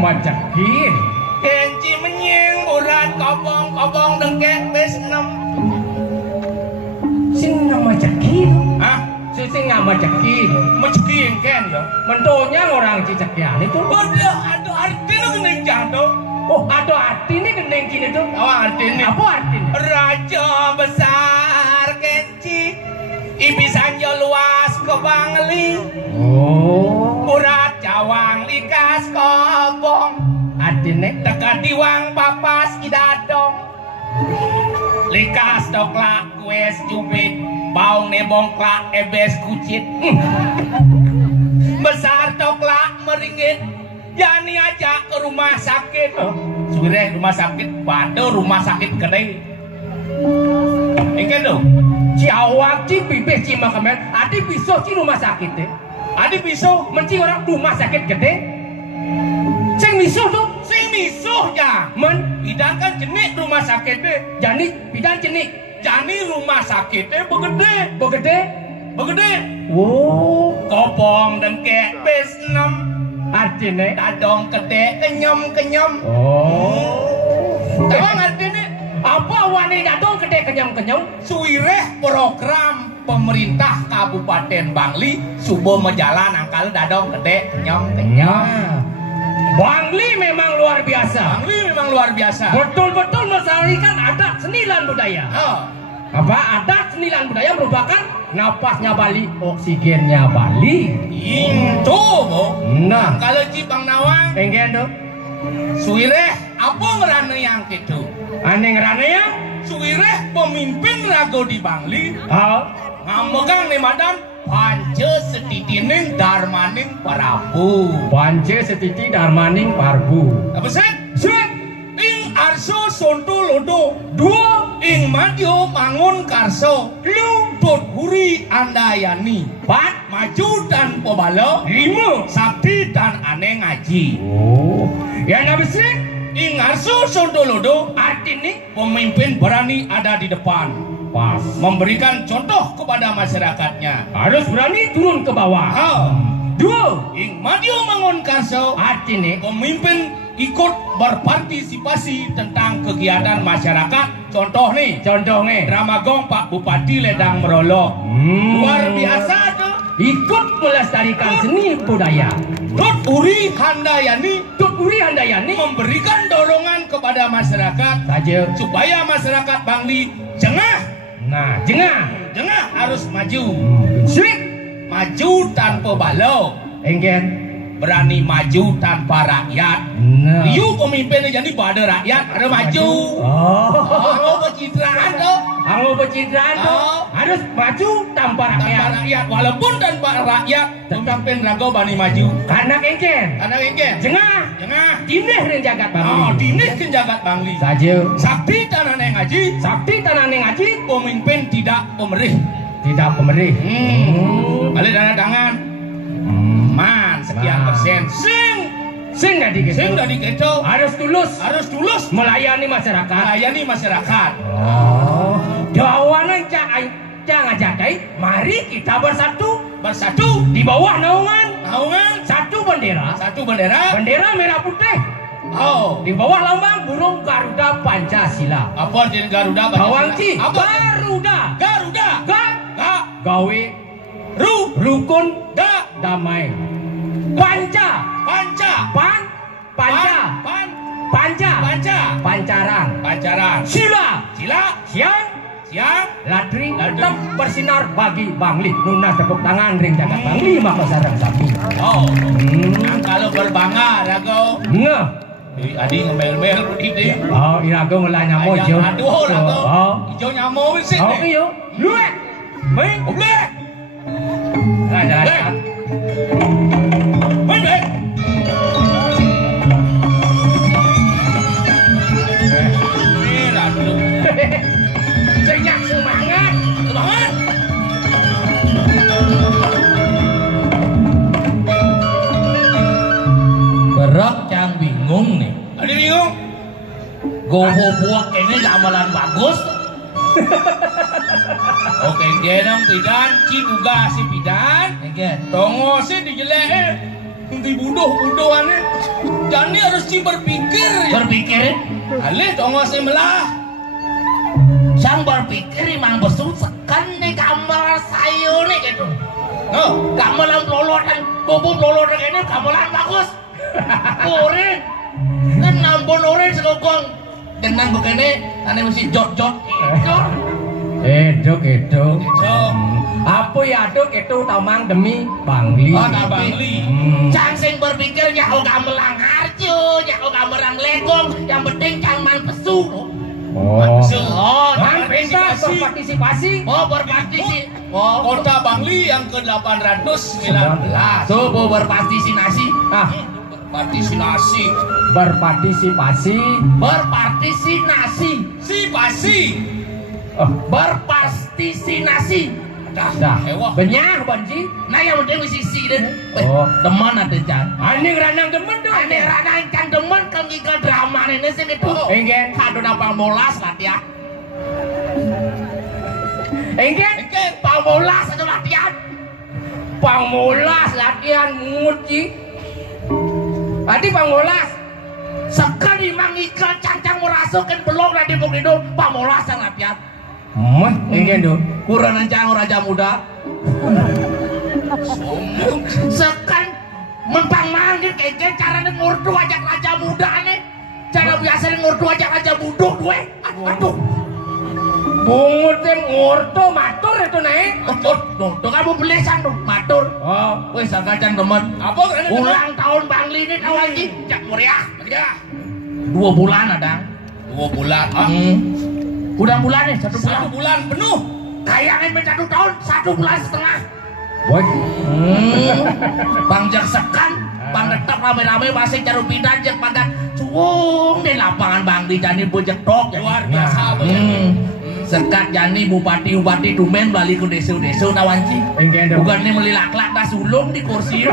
Majakin kenci menying urat kobong dengkek wis 6 sing majakin hah sing majakin mejeking ken ya mentonya orang cicakian itu bodoh aduh artinya gening jantung oh aduh artinya gening kini tuh artinya apa artinya raja besar kenci ibisanjo luas kebangli urat cawang likas kobong artinya dekat diwang papas idadong likas doklak kues jubit baung nebongklak ebes kucit besar doklak meringit jani aja ke rumah sakit suire rumah sakit pada rumah sakit gede ini tuh ciawak ci bibis ci makamen adi bisa ci rumah sakit deh adi bisa menci orang rumah sakit gede sing misuh tuh sing misuh ya men bidangkan jenik rumah sakit deh jani bidang jenik jani rumah sakit deh begede begede oh kopong dengkek bes 6 artinya dadong gede kenyom oh emang artinya apa wani dadong gede kenyom suireh program pemerintah Kabupaten Bangli subuh menjalan angkal dadong gede kenyom Bangli memang luar biasa. Betul-betul melestarikan adat seni dan budaya. Apa adat seni dan budaya merupakan napasnya Bali, oksigennya Bali. Itu, Bu. Nah, kalau Cipang Nawang, pengen tuh. suireh apa ngerane yang gitu? Aneh ngerane ya? Suireh pemimpin rago di Bangli. Ngamegang nih madan. Pance setitining darmaning parabu. Pance setiti darmaning parbu. Apa sih? Ing arso sonto lodo. 2 ing madyo mangun karso. 3 dot huri andayani. 4 maju dan pobalo. 5 sakti dan aneh ngaji. Oh, ya nabi sih? Ing arso sonto lodo artinya pemimpin berani ada di depan. Pas. Memberikan contoh kepada masyarakatnya. Harus berani turun ke bawah. Dua ing Madiu Mangun Karso artine pemimpin ikut berpartisipasi tentang kegiatan masyarakat. Contoh nih, Dramagong Pak Bupati Ledang Merolo. Luar biasa tuh. Ikut melestarikan seni budaya. Tut Uri Handayani memberikan dorongan kepada masyarakat Saja supaya masyarakat Bangli jengah. Nah, Jengah harus maju. Sweet Maju tanpa balo. enggen. Berani maju tanpa rakyat. Nah. You pemimpinnya jadi pada rakyat, ada maju. Oh, pencitraan tuh. Harus maju tanpa rakyat. Walaupun tanpa rakyat, pemimpin rago bani maju. Karena enggen. Jengah. Dineh Ring jagat Bangli. dineh ke jagat Bangli. Saja. Sakti tanah neng ngaji. Pemimpin tidak pemerih. Balik dana tangan. Man sekian persen. Sing dari gitu. Harus tulus melayani masyarakat. Oh. Dawanan cak ngajakai, mari kita bersatu di bawah naungan satu bendera. Bendera merah putih. Oh, Di bawah lambang burung Garuda Pancasila. apa jadi Garuda? Bawangci Apa? Garuda. Ga. Gawe rukun damai. Panca. Pancaran. Sila. Siang. Latri tetap bersinar bagi Bangli. Nuna tepuk tangan ring jagat Bangli maka sarang sapi. Oh. Kalau berbangga rago. Ngeh. Adi ngemel-mel ini. Oh, irago ngelah nyamo jo. Aduh rago. Oh. Ijo nyamo wis. Oh, iyo. Luek. Main. Oblek. Nah, jalan. Main baik. Ini ratu. Teriak semangat. Berak yang bingung nih. Ada bingung? Goho buak ini gamelan bagus. Oke, genang pidan, cibuga si pidan. Tongo si dijelek. Dibuduh-buduhannya. Jadi harus berpikir. Berpikir, Alih tongo si melah. sang berpikir emang besusekan nih gamelan sayu nih gitu. No. Gamelan pelolotan, bubuk pelolotan ini gamelan bagus. Urin, kan nampun urin sekokong. Dengan begini, ane mesti jot-jot gitu. Eduk. So, Apa ya aduk itu tamang demi Bangli. oh tak Bangli. Cang sing berpikir nyaho gamelan harjo, nyaho gamelan legong, yang penting cang man pesu. Oh. Oh, Kan bisa berpartisipasi. Oh, berpartisipasi. Oh, Kota Bangli yang ke-819. Tuh berpartisipasi. Ah, Partisipasi. berpartisipasi. Berpartisipasi. Pasi. Oh, Berpartisipasi. dah. Ewah. Benyah banji. Nah yang penting mesti si deh. Oh. Teman ada can. Aning ranang demen tuh. Ane radang can teman kan ngikal drama ini sih gitu. Enggen. Kado napa molas latihan. Enggen. Pamolas itu latihan. Pangmolas latihan nguci. Tadi pangmolas. Sekali mangikal cancang merasukin belum nanti begitu pamolas yang latihan. Enggen tuh. Kurang ancang raja muda. Sekan mentang manggil kayak caranya ngurdu ajak raja muda nih. Cara biasa ngurdu ajak raja muda gue. Aduh. Bungut yang ngurtu matur itu naik. Tuh kamu belisan tuh matur. Oh. Wih sangkacan temen. Apa kan? Ulang tahun Bangli ini tahu lagi. Cak meriah. 2 bulan ada. 2 bulan. Udah bulan nih 1 bulan. 1 bulan penuh. Kayaknya 1 tahun 1 bulan setengah. Woi. Bang Jaksekan, Bang tetap rame-rame masih caru pindah jek pangkat cuung di lapangan Bangli jani bojek tok Luar biasa. Sekat jani bupati Dumen balik ke desa-desa tawanci. Enggen tuh. Bukan ini melilak-lak dah sulung di kursi.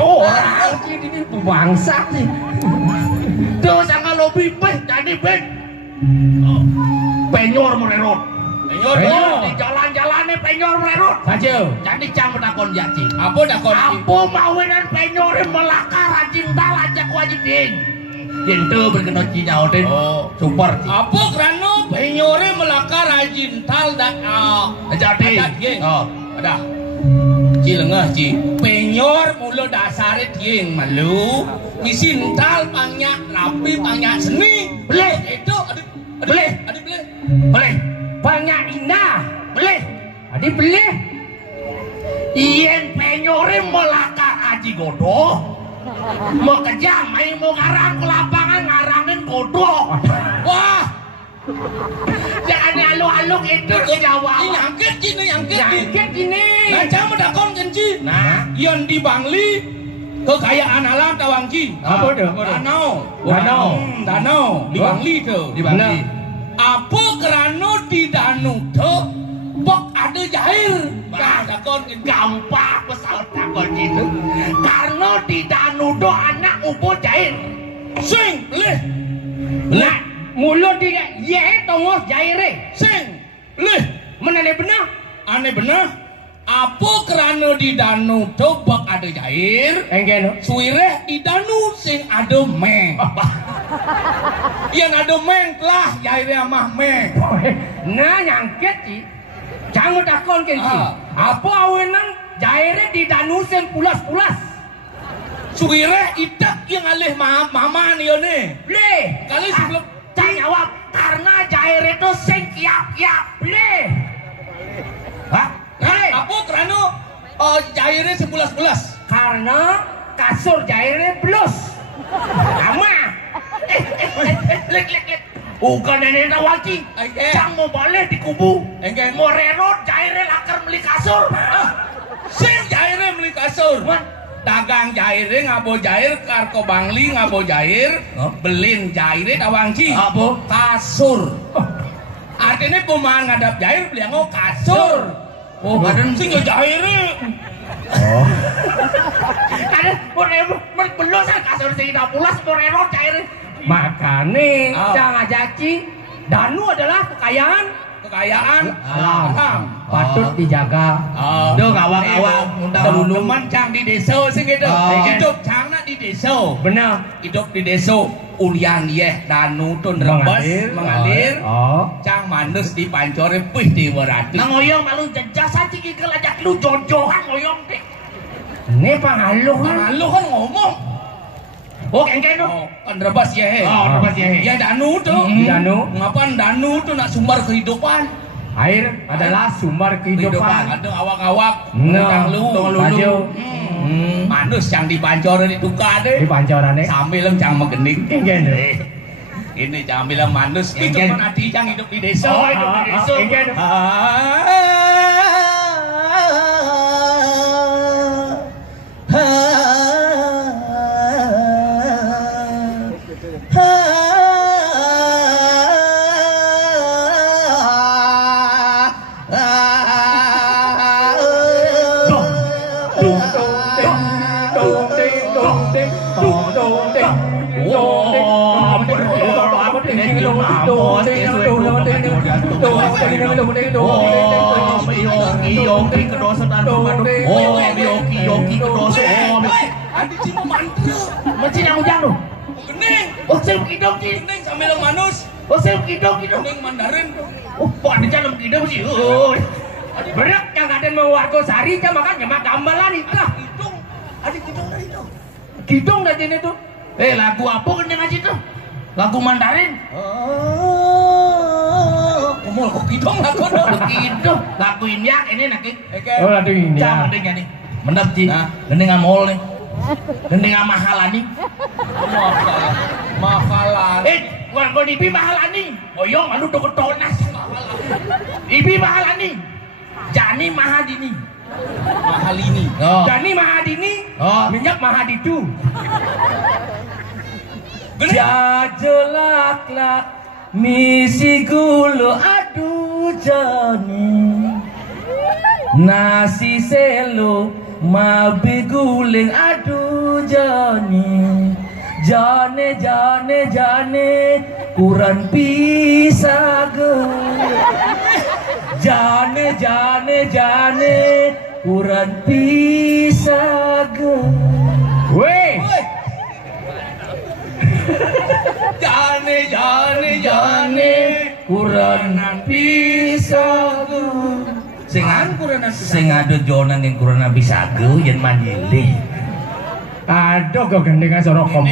Orang ini bangsat sih. Tuh sangka lobi peh jadi peh. Penyor mererot. penyor. Di jalan-jalannya penyor mererut. Saja. Jadi cang menakon jaci. Apa dakon iki? Apa mawinan penyore melakar cinta lajak wajibin. Cinta berkenot Cina Odin. Oh. Super. Apa kerana penyore melakar rajin tal dak Jadi. Oh. Ada. Ci lengah ci. Penyor mula dasare tieng malu. Misin tal pangnya rapi pangnya seni. Boleh. Itu adik. Boleh. Adik boleh. Boleh. Banyak indah. Boleh. Adik beli. Ien penyore melakar aji godoh. Mau kejam, main mau ngarang ke lapangan ngarangin godoh. Wah. Jangan aluk-aluk itu Ini jawab. nyangkit ci ini nyangkit. Nyangkit ini. Nah, jangan dakon kenci. Nah, Yang di Bangli kekayaan alam Tawangci. Apa tu? Danau. Danau. Danau di Oh. Bangli tu. di Bangli. Apa kerana di danau tu bok ada jahil. Bah. Dakon Gampang pesawat takon gitu. Karena di danau do anak ubo jair. sing leh. Nah, mulut dia ye tongos jaire. Sing leh. Mana ni benar? Aneh benar. Apa kerana di danau tu bok ada jahil. Enggen. Suireh di danau sing ada meng. Yang ada meng telah jahilnya mah meng. Nah, nyangkit ci. Jangan takon kan ci. Apa awenan jaire di danau sen pulas-pulas. Suireh itak yang alih mama ni ni. Beli. Kali sebelum Saya jawab karena jair itu sing kiap-kiap. Beli. Hah? Beli. Apa kerana jahilnya sebulas-bulas? Karena kasur jaire plus. Lama. Lek. Bukan nenek Tawangci. Engke. Cang mau balik di kubu. Engke. Mau rerot jairnya lakar beli kasur. Sing jahilnya beli kasur. Dagang jahilnya ngabo jahil karko Bangli ngabo jahil. Belin jahilnya Tawangci. Apa? Kasur. Artinya pemain ngadap jahil beli ngo kasur. Oh, badan Sing jahilnya. ada mau belum saya kasur sing 60 mau rerot jairnya. Makane Oh. jangan jaci. Danu adalah Kekayaan alam. Patut dijaga. Duh ngawang-ngawang Teman cang di desa sing gitu. Hidup cang nak di desa. Benar. Hidup di desa ulian yeh danu tun rebes mengalir. Oh. Cang manus di pancore pih di werati. Nang oyong malu jasa ciki kelajak lu jojohan oyong deh. Ini pangaluh kan. Malu kan ngomong. Oh kengken tu. Kan rebes yeh. Rebas ya. Ya danu tu. Danu. Ngapain danu tu nak sumber kehidupan. Air adalah sumber kehidupan. Ada awak-awak. Nah, Tong baju. Manus yang di pancore di tukar deh. Di pancorannya. Sambil cang megening. Enggen. Ini jangan bilang manus, itu Enggen. cuma adi yang hidup di desa. Oh, hidup di desa. Enggen. Yogi kedosa dan pemandu. Yogi kedosa. Adi cuma mantra. Mesin yang hujan tu. Gening. Oh saya kidong sih. Gening sambil manus. Oh saya kidong. Gening Mandarin. Oh pak di dalam kidong sih. Oh. Berak yang ada mau warga sari aja makan nyemak gamelan itu lah. Hidung. Adi hidung dari itu. Kidung dah jenis itu. Lagu apa kan yang ngaji tu? Lagu Mandarin. Kumul kok hidung aku Kidong. Lagu India ini nakik. Oh aduh ini Cang ya. mendingnya nih. Mendap sih. Nah. Mending amol nih. Mending mahalani. Mahalan. Warga ibi mahalani. Oyong anu do ketonas. Ibi mahalani. Jani mahadini. Mahal ini. Oh. Jani Mahadini, Oh. minyak Mahaditu. Gening. Jajelak-lak misi gulu aduh jani. Nasi selo mabi guling aduh jani. Jane kuran pisah ge. jane kurang bisa ge. Weh. Jane kurang bisa ge. Sing ada jonan yang kurang bisa ge yen mandili. Aduh kok gendengan sorok komo.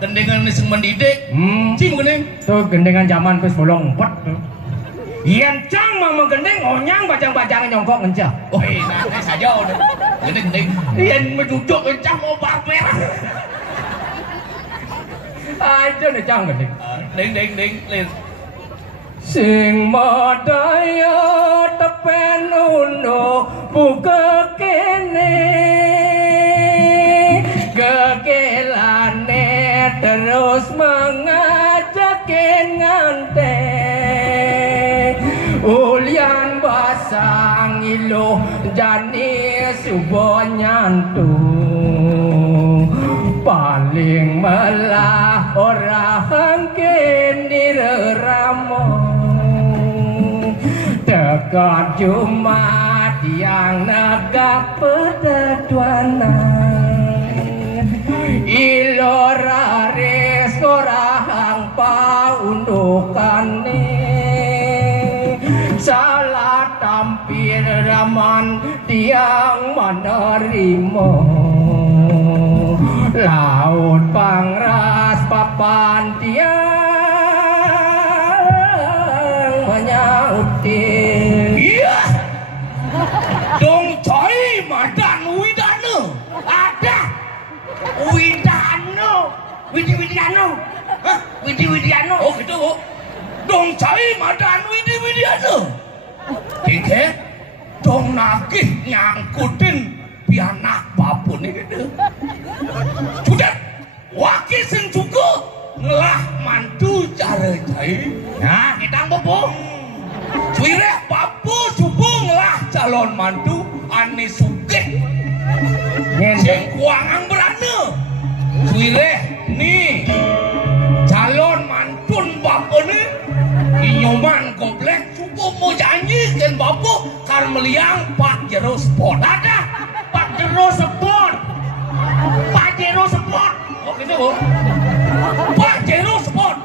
Gendengan sing mendidik. Cing gendeng. Tuh gendengan zaman wis bolong empet. Yen cang mau gendeng onyang bajang-bajang nyongkok ngencah. Oh iya, saja udah. Gendeng. Yen meduduk encah mau barber. Aja nih cang gendeng. Deng. Sing madaya tepen uno buka kene kekelane terus mengajak ngante ulian basang ilo jani subo nyantu paling melah orang kini ramo dekat Jumat yang negak pedaduanan iloraris korang paundukane salah tampil raman tiang menerima laut pangras papan tiang menyautin. Iya. Dong coy madan widana. Ada Widano. Hah? Widiano. Oh gitu kok. Dong coy madan Widiano. Kike dong nakih nyangkutin pianak babon gitu. Sudah wakil sing juga ngelah mantu cara jai. Nah, kita bobo. Suire papu subuh ngelah calon mantu ane sugih. Sing kuangan berana. Suire nih calon mantun bapak nih inyoman komplek subuh mau janji kan bapak kan meliang Pak Jero Sport ada Pak Jero Sport. Oh gitu bu Pak Jero Sport.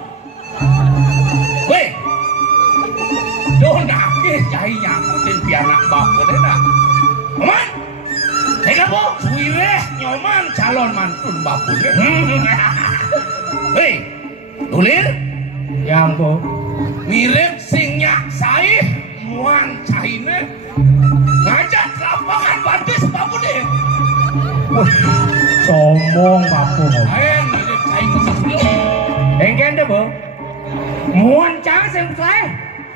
Weh dona ke jai nyangkutin pianak bapak deh nak aman. Eka bu suire nyoman calon mantun bapak deh. Hei tulir yang bu mirip sing nyak saih muan caine ngajak lapangan batu sebabu deh. sombong papu Ayen mirip caih mesesnya. engken deh bu muan cang sing seleh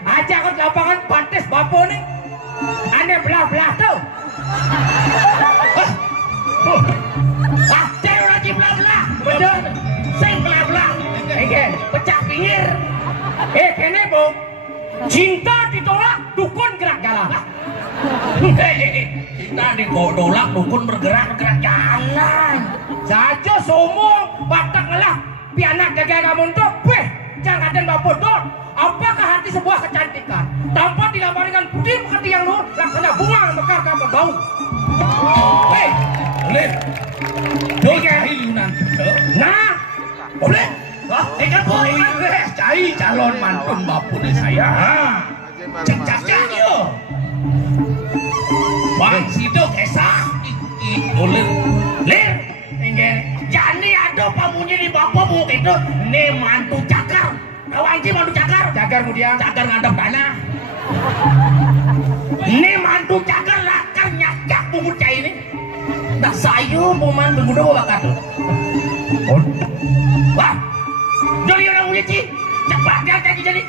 ajak ke lapangan pantes bapu nih aneh belah-belah tuh Cewek lagi belah-belah. betul Sing belah-belah. engken Pecah pinggir. kene bu cinta ditolak dukun gerak jalan Kita digodolak dukun bergerak jalan. saja sombong batak ngelah pianak gagal kamu untuk weh jangan dan bapak dot apakah hati sebuah kecantikan tanpa digambarkan budi pekerti yang nur laksana bunga mekar kamu bau. Hei tulir dong caih lunan Nah boleh. Ikan po, Cai calon mantun bapak deh saya. Cek yo. Bang Sidok Esa Lir, enggak. Jani ada pamunya di bapak bu itu. Nih mantu cakar. Tahu anjing mantu cakar? cagar kemudian Cakar ngadep tanah. Nih mantu cakar lakar nyakak bungut cai ini. Tak sayu peman bermuda bakat tuh. Wah, jadi orang punya ci. Cepat dia jadi.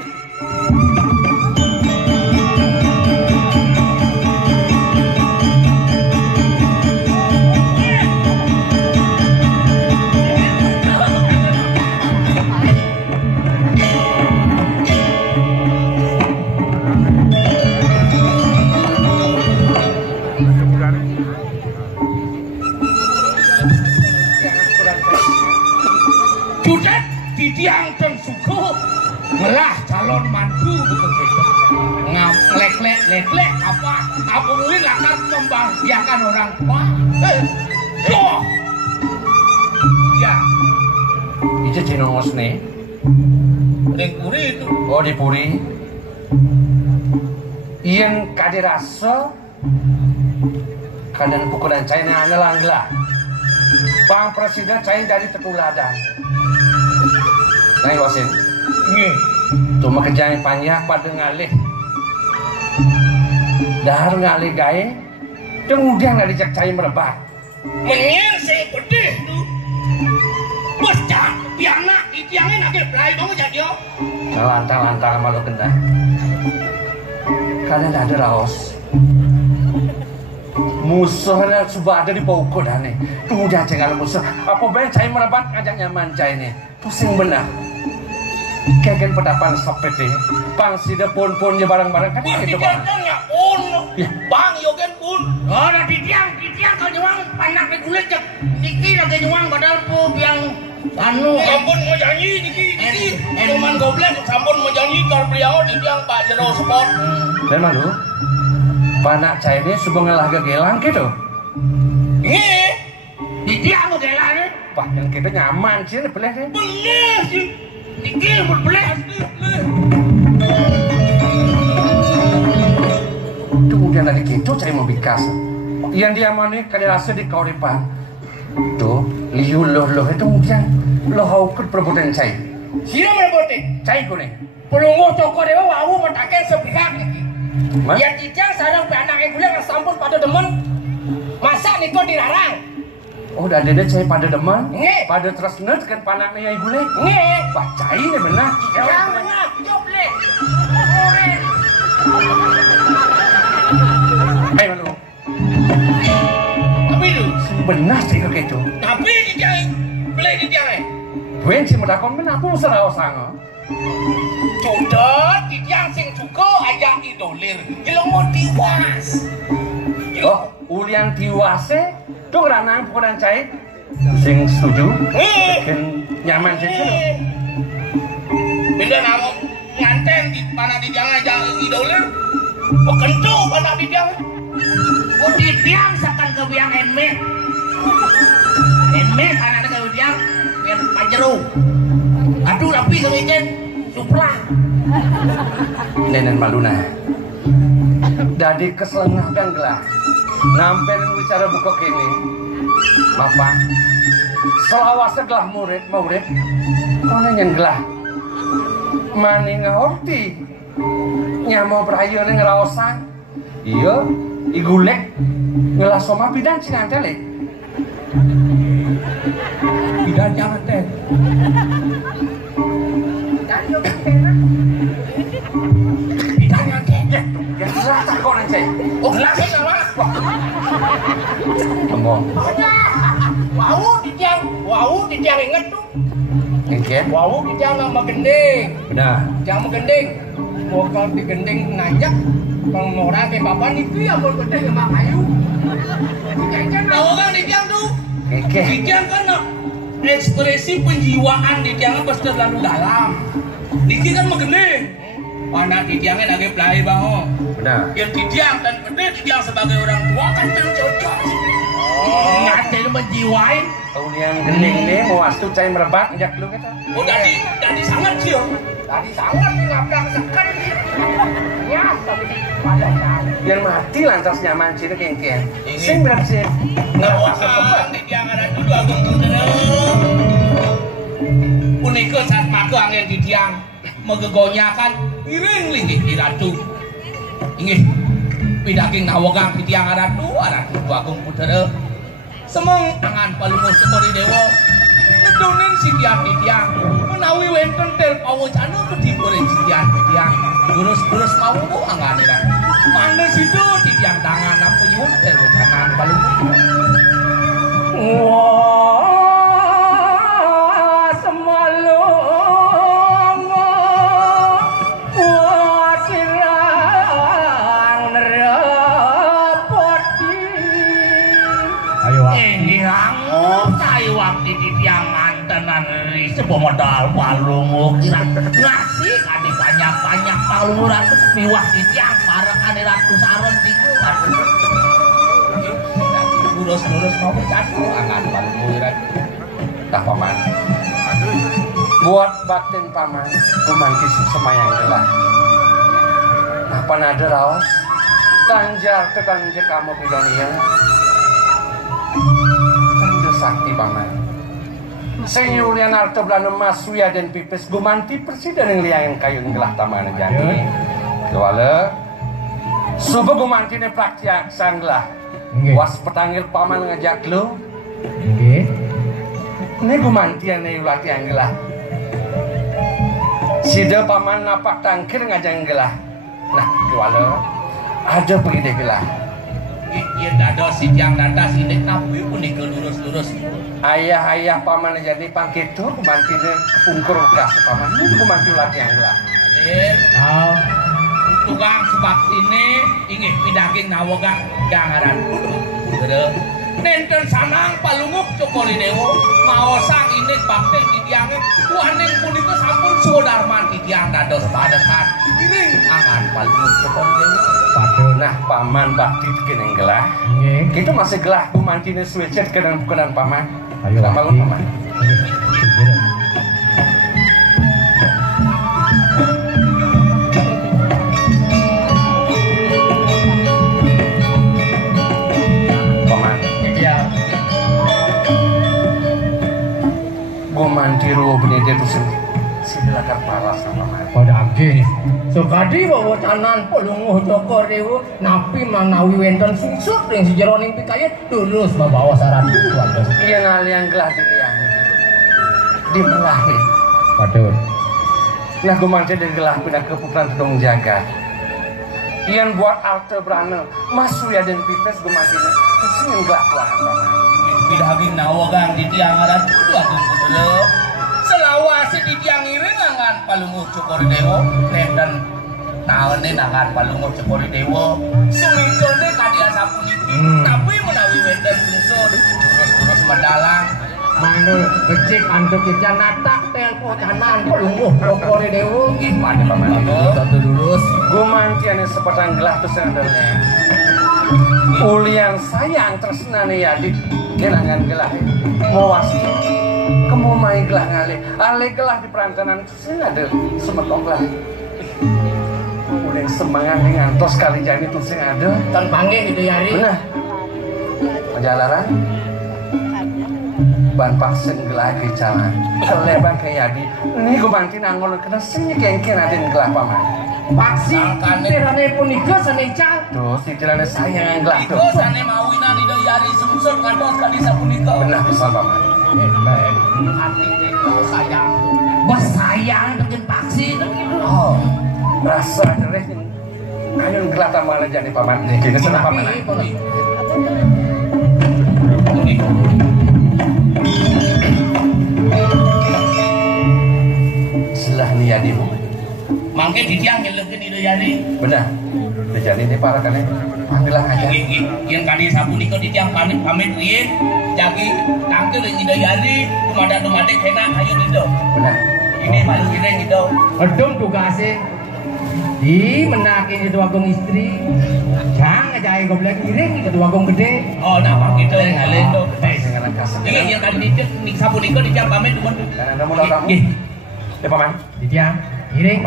Sudah di tiang dan suku ngelah calon mantu betul gitu. Ngelek-lek apa mungkin akan membahagiakan orang tua. Ya. Itu cinongos nih. Ring puri itu. Oh di puri. Yang kadirasa kadang pukulan China anelanglah. Bang Presiden China dari Tetuladan. Nah, wasin. Nggih. Cuma kerjaan panjang pada ngalih. Dahar ngalih gae. Kemudian nggak dicek China merebak. Menyen sing pedih tuh. Bos cak, piana itiangin agak pelai bangun jadi yo. Lantang-lantang sama lo kena. Kadang ada raos. Musuhnya sudah ada di pokok dah nih. Tunggu aja kalau musuh. Apa baik China merebak ajak nyaman China nih. Pusing benar. Kayak pedapan sepete, bang sida pun-punnya barang-barang kan gitu bang. Nggak pun, bang yogen pun. Oh, ada tiang kau nyuang panak di kulit cek. Niki lagi nyuang padahal pu yang anu. Sampun mau janji niki. Cuman goblok sampun mau janji kar beliau di tiang Pak Jero Sport. Memang lu, panak Chinese suka ngelah gelang gitu. Nggih. Di tiang gelang. Wah, yang kita nyaman sih, boleh sih. Boleh sih. Niki boleh. Kemudian tadi gitu cari mau bikas. Yang dia mana kali rasa di kauripan. Tuh, liu loh itu kemudian lo haukut perbuatan cai. Sino merepotin? Cai kuning. Pelunguh toko dewa wawu mentaken sepihak niki. Ya Cijang sarang anak yang gula sampun pada demen. Masa niko dirarang? Oh, udah ada cai pada deman. Nggih. Pada tresnet kan panaknya ya ibu le. Nggih. Wah, cai deh benar. Yang benar, coble. Oren. Ayo lu. Tapi lu, Benar sih kok gitu. tapi dijahit. Beli dijahit. Wen sih medakon benar aku serau sanga. Cudot, dijang sing suka ajak idolir. Ilmu tiwas. Oh, ulian tiwase tuh ranang pukulan cai. Sing setuju? Kan nyaman sih tuh. Bila namun nganten di mana dijang ajak idolir. Bekentu mana dijang. Oh, di tiang sakan ke biang enme. Enme karena ada ke biang biar pajero. Aduh, tapi kemungkinan supra. Nenen Maluna. Dadi keselengah dan gelah. Nampen bicara buka kini. Mapa. Selawase gelah murid. Kau nanya gelah. Mani ngahorti. Nyamo berayu nih ngeraosan. Iya. Igulek. Ngelah soma bidan sinantele. Bidan jangan teh. Ya rasa kok nanti. Oh, gelasnya sama. Ngomong. Wau dijang inget tuh. Ngeke. Wau dijang nama gending. Benar. Jang gending. Bokal di gending nanya. Bang Mora ke bapak itu ya mau gending sama kayu. Tahu kan dijang tuh. Ngeke. Dijang kan ekspresi penjiwaan dijang pasti terlalu dalam. Niki kan menggending. Mana dijangnya lagi pelai baho. Benar. Yang dijang dan gede dijang sebagai orang tua kan yang cocok. Nganten menjiwain. Kemudian gending nih mau astu cai merebak ngejak lu kata. Oh dari sangat sih. Dari sangat nih ngabrak sekali. Ya tapi pada jam. Biar mati lantas nyaman sih ngeke. Sing berapa sih? Ngawasan dijang ada dulu agung bener. Punika saat maku angin dijang megegonyakan piring linggih di ratu. Inggih pidaking nawagang di tiang ratu agung putra. Semong angan palunguh semori dewa. Nedonen sitian di tiang menawi wenten tel pawocana kedipureng sitian di tiang. Gurus-gurus mau angane dah. Mana situ di tiang tangan apa yun tel jangan palunguh. Wah, semalung. Wah, sirang nerepoti. Ayo, Ini hangus tayo waktu di tiangan. tenan sebuah modal palungu kira ngasih kadi banyak-banyak palungu ratu piwah titiang bareng ane ratu saron tiku lurus-lurus mau catu angan palungu kira dah paman buat batin paman kumangkis semayang gelah apa nada raos tanjar tetanja kamu bidonia tanja sakti paman senyur yang arta belana mas suya dan pipis gumanti presiden yang liang kayu gelah taman jani kewala subuh gumanti ne praktiak sanglah was petanggil paman ngajak lo ini gumanti yang latihan gelah sida paman napak tangkir ngajang gelah nah kewala ada begini gelah iya dado si tiang nanda sini tapi pun ikut lurus-lurus ayah paman jadi pangkitu gumanti ne ungkur gas paman ini gumanti latihan gelah tukang sebab ini ingin pidaging nawogang gangaran bener nenten sanang palunguk cokori dewo mau sang ini bakti di tiangnya waning punika sampun sodarman di tiang dados padesan iring angan palunguk cokori dewo nah paman bakti keneng gelah kita masih gelah kumantine swecet kedan bukanan paman ayo bangun paman mandi ruo benede tusen silakan paras sama paman padake sekadi bawa canan pelunguh cokor dewa napi manawi wenten susut ring sejeroning pikayet tulus membawa saran keluarga iya ngaliang gelah diliang dimelahi padahal nah gumanti dan gelah pindah ke pukulan dong jaga ian buat alte berana masu ya dan pipes gumanti ini kesini gelah tuan paman pidaging nawogang di tiang aran kudu agung kudu selawase di tiang iring angan palunguh cokori dewo nenten naone nangan palunguh cokori dewo sumintone kadia sapuniki tapi menawi wenten sungsut terus mendalang mana becik antuk kita natak telpo canan pelunguh cokori dewo gimana paman satu lurus gumanti ane sepetang gelah tuh senadalnya ulian sayang tresnane yadik kenangan gelah mawasi kemu main gelah ngale ale gelah di perantanan sing ada semetok lah ulian semangat dengan tos kali jani tuh sing ada kan panggil itu yari benar perjalanan ban paksen gelah ke jalan keleban kayak yadi ini gumanti nangol kena sing kengken ada gelah paman paksi tirane punika saneca tuh si tirane sayang gelah tuh iko sane mawina di yari sungsut kantos kadi sapunika benar bisa paman hati itu sayang bos sayang dengan paksi oh rasa jelek anu gelah tamal aja nih paman gini senang paman selah niyadimu mangke di tiang nyelekin itu yari benar jadi ini para kalian panggilan aja yang kali sapunika di tiang pamit riyen jagi tangke ring ida yari dumada kena ayo dido benar ini malu kita gitu edom tugasnya di menakin itu agung istri jangan ngejahit goblok iring itu agung gede oh nama gitu ngalih itu dengan kasar ini yang kali di sapunika di tiang pamit dumon karena kamu datang ya paman di tiang iring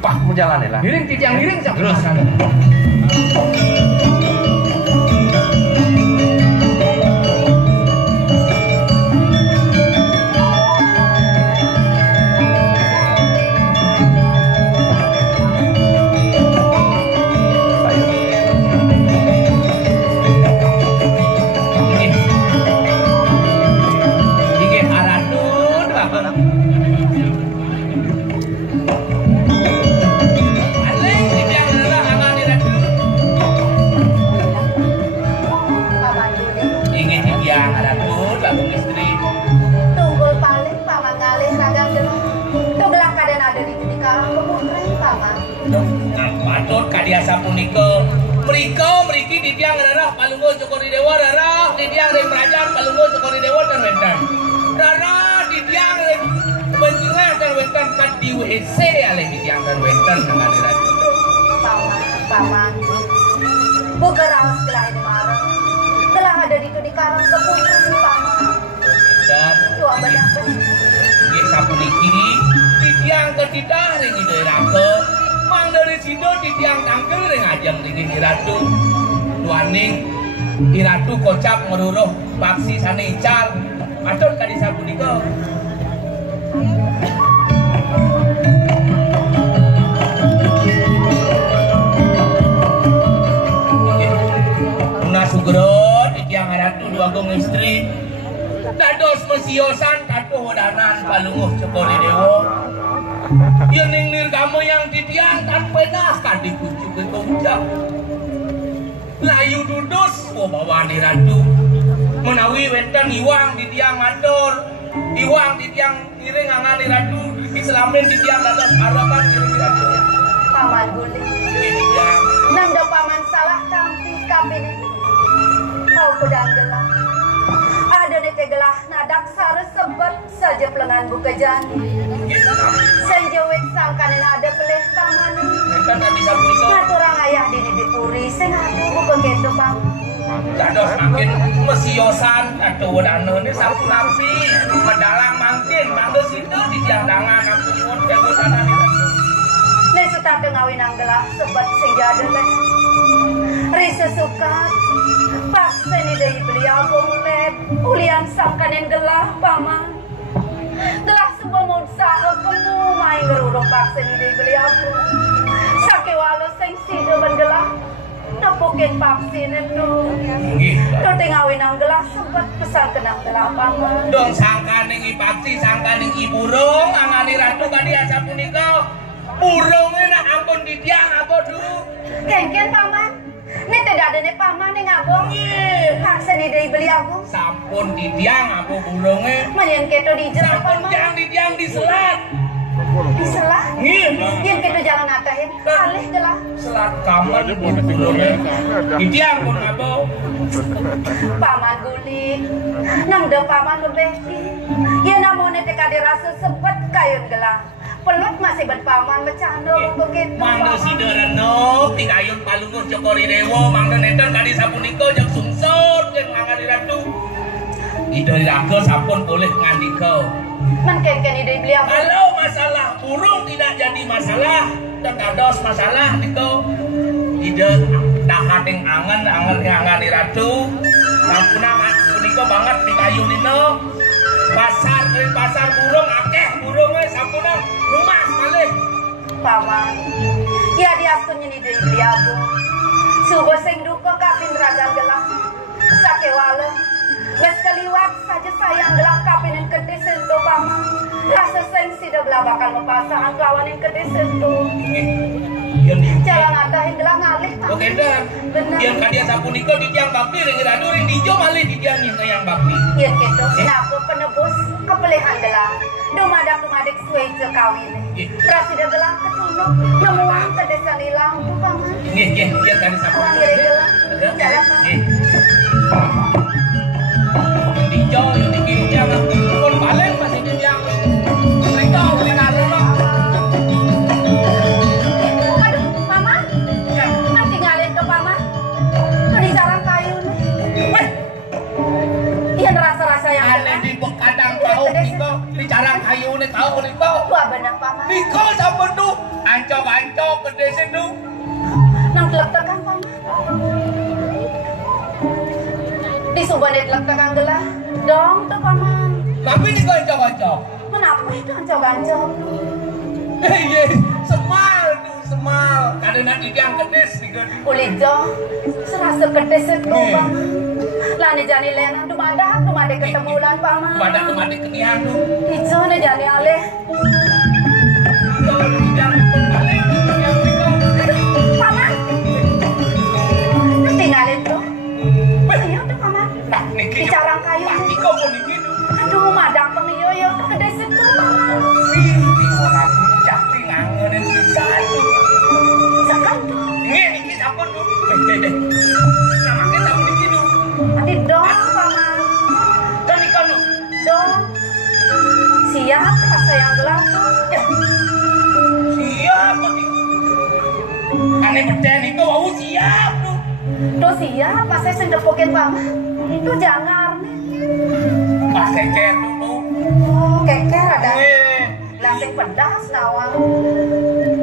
pak mau jalan ya lah iring di tiang iring terus sapunika mriki di tiang rarah palungguh cokori dewa rarah di tiang ring kerajaan palungguh cokori dewa dan wedan rarah di tiang ese alih titiang dan wenten nangani ratu. Paman. Bukan rawas gelah ini marah. Gelah ada di karang keputri paman. Dan Tua badak dia sapuniki titiang ketidah ring ide ratu. Mang dari sido titiang tangkel ring ajang ring ratu. Tuaning iratu kocap meruruh paksi sana ical. Atur kadi sapunika. Sugro titiang ratu dua gong istri dados mesiosan katuh wadanan palunguh cekori dewo yening nirgamo yang titiang tanpa dah kadi kucuk ke kocap layu dudus bawani ratu menawi wenten iwang titiang matur iwang titiang ngiring ngangani ratu islamin titiang dados arakan ngiring ratu paman guling nanda paman salah kampi kapin kau pedang gelah ada nete gelah nadak sare sebet saja pelengan buka jani senjawet sangkanin ada peleh paman ngaturang ayah dini dipuri sengadu buka gitu paman dados makin mesiosan atau wadana ini sapu lampi medalang mangkin mangga situ di tiang tangan aku pun jago tanah ini Nesu tak ngawin ang gelah sebet senjada leh Risa sukat paksa ni dari beliau leb ulian sangkanin gelah paman gelah sebuah modsa kamu main gerurung paksa ni dari beliau sakit walau sengsi depan gelah napokin vaksin itu do tengawin ang gelah sebet pesan kenang gelah paman dong sangkaning ipaksi sangkaning iburung angani ratu kadi asa punika burungnya nak ampun di tiang apa dulu ken paman ini tidak ada nih paman nih ngabong paksa ni dari beliau sampun di tiang apa burungnya manyan keto di jerak sampun tiang di tiang di selat di selat yang keto jalan atahin alih gelah selat kamar burungnya di tiang pun apa paman guling nang de paman lebeki ya namone teka dirasa sebet kayun gelah peluk masih berpaman bercanda begitu mangga sidereno tingayun palungguh cokori dewo mangga neten kadi sapunika jeung sungsur jeung ngangani ratu ide raga sampun boleh ngandika mangken ide beliau kalau masalah burung tidak jadi masalah dan kados masalah niko ide dahating angen ngangani ratu sampuna punika banget dikayunina pasar burung akeh burungnya sampuna lumas malih paman ya diastunya ni dari beliau subuh sing duka kapin ragang gelah sakewala les keliwat saja sayang gelah kapin yang kedis itu paman rasa sing sida belah bakal mempasang kelawan yang kedis itu jalan adahin gelah ngalih oke dan yang kadia sapunika di tiang bakti ring radu ring dijo malih di tiang yang bakti iya gitu kenapa penebus kepelihan gelah dumadak suai kawin prasida gelah ketunuk nemuan ke desa nilang tuh paman iya kadi sapunika jalan dijo yang dikiri jangan pun balen masih di tiang mereka beli nalo lah aduh paman nang tinggalin ke paman di jalan kayu nih iya rasa-rasa yang aneh di kadang tahu niko di jarang kayu nih tahu niko wah benar paman niko sampun tuh ancok gede situ nang telek-tekan paman di subanit telek-tekan gelah dong tuh paman tapi niko ancok kenapa itu ancok-ancok iya semal karena nanti yang gedes nih ulijo serasa kedes itu paman lani jani lena dumada ketemu lan paman dumada kenihan tuh ijo ne jani aleh paman tinggalin tuh ayo tuh paman di carang kayu niko pun ini aduh madak pemiyo yo tuh kedes itu paman di orang jati ngangenin pisan tuh sekan tuh ini sampun tuh namanya sampun ini tuh adi dong paman dan ikan tuh dong siap rasa yang gelap tuh siap kok. Ane beden itu wau siap tuh. Tuh siap, pas saya sendepokin paman. Itu jangan. Pas keker dulu. Oh, keker ada. Lasing pedas nawa.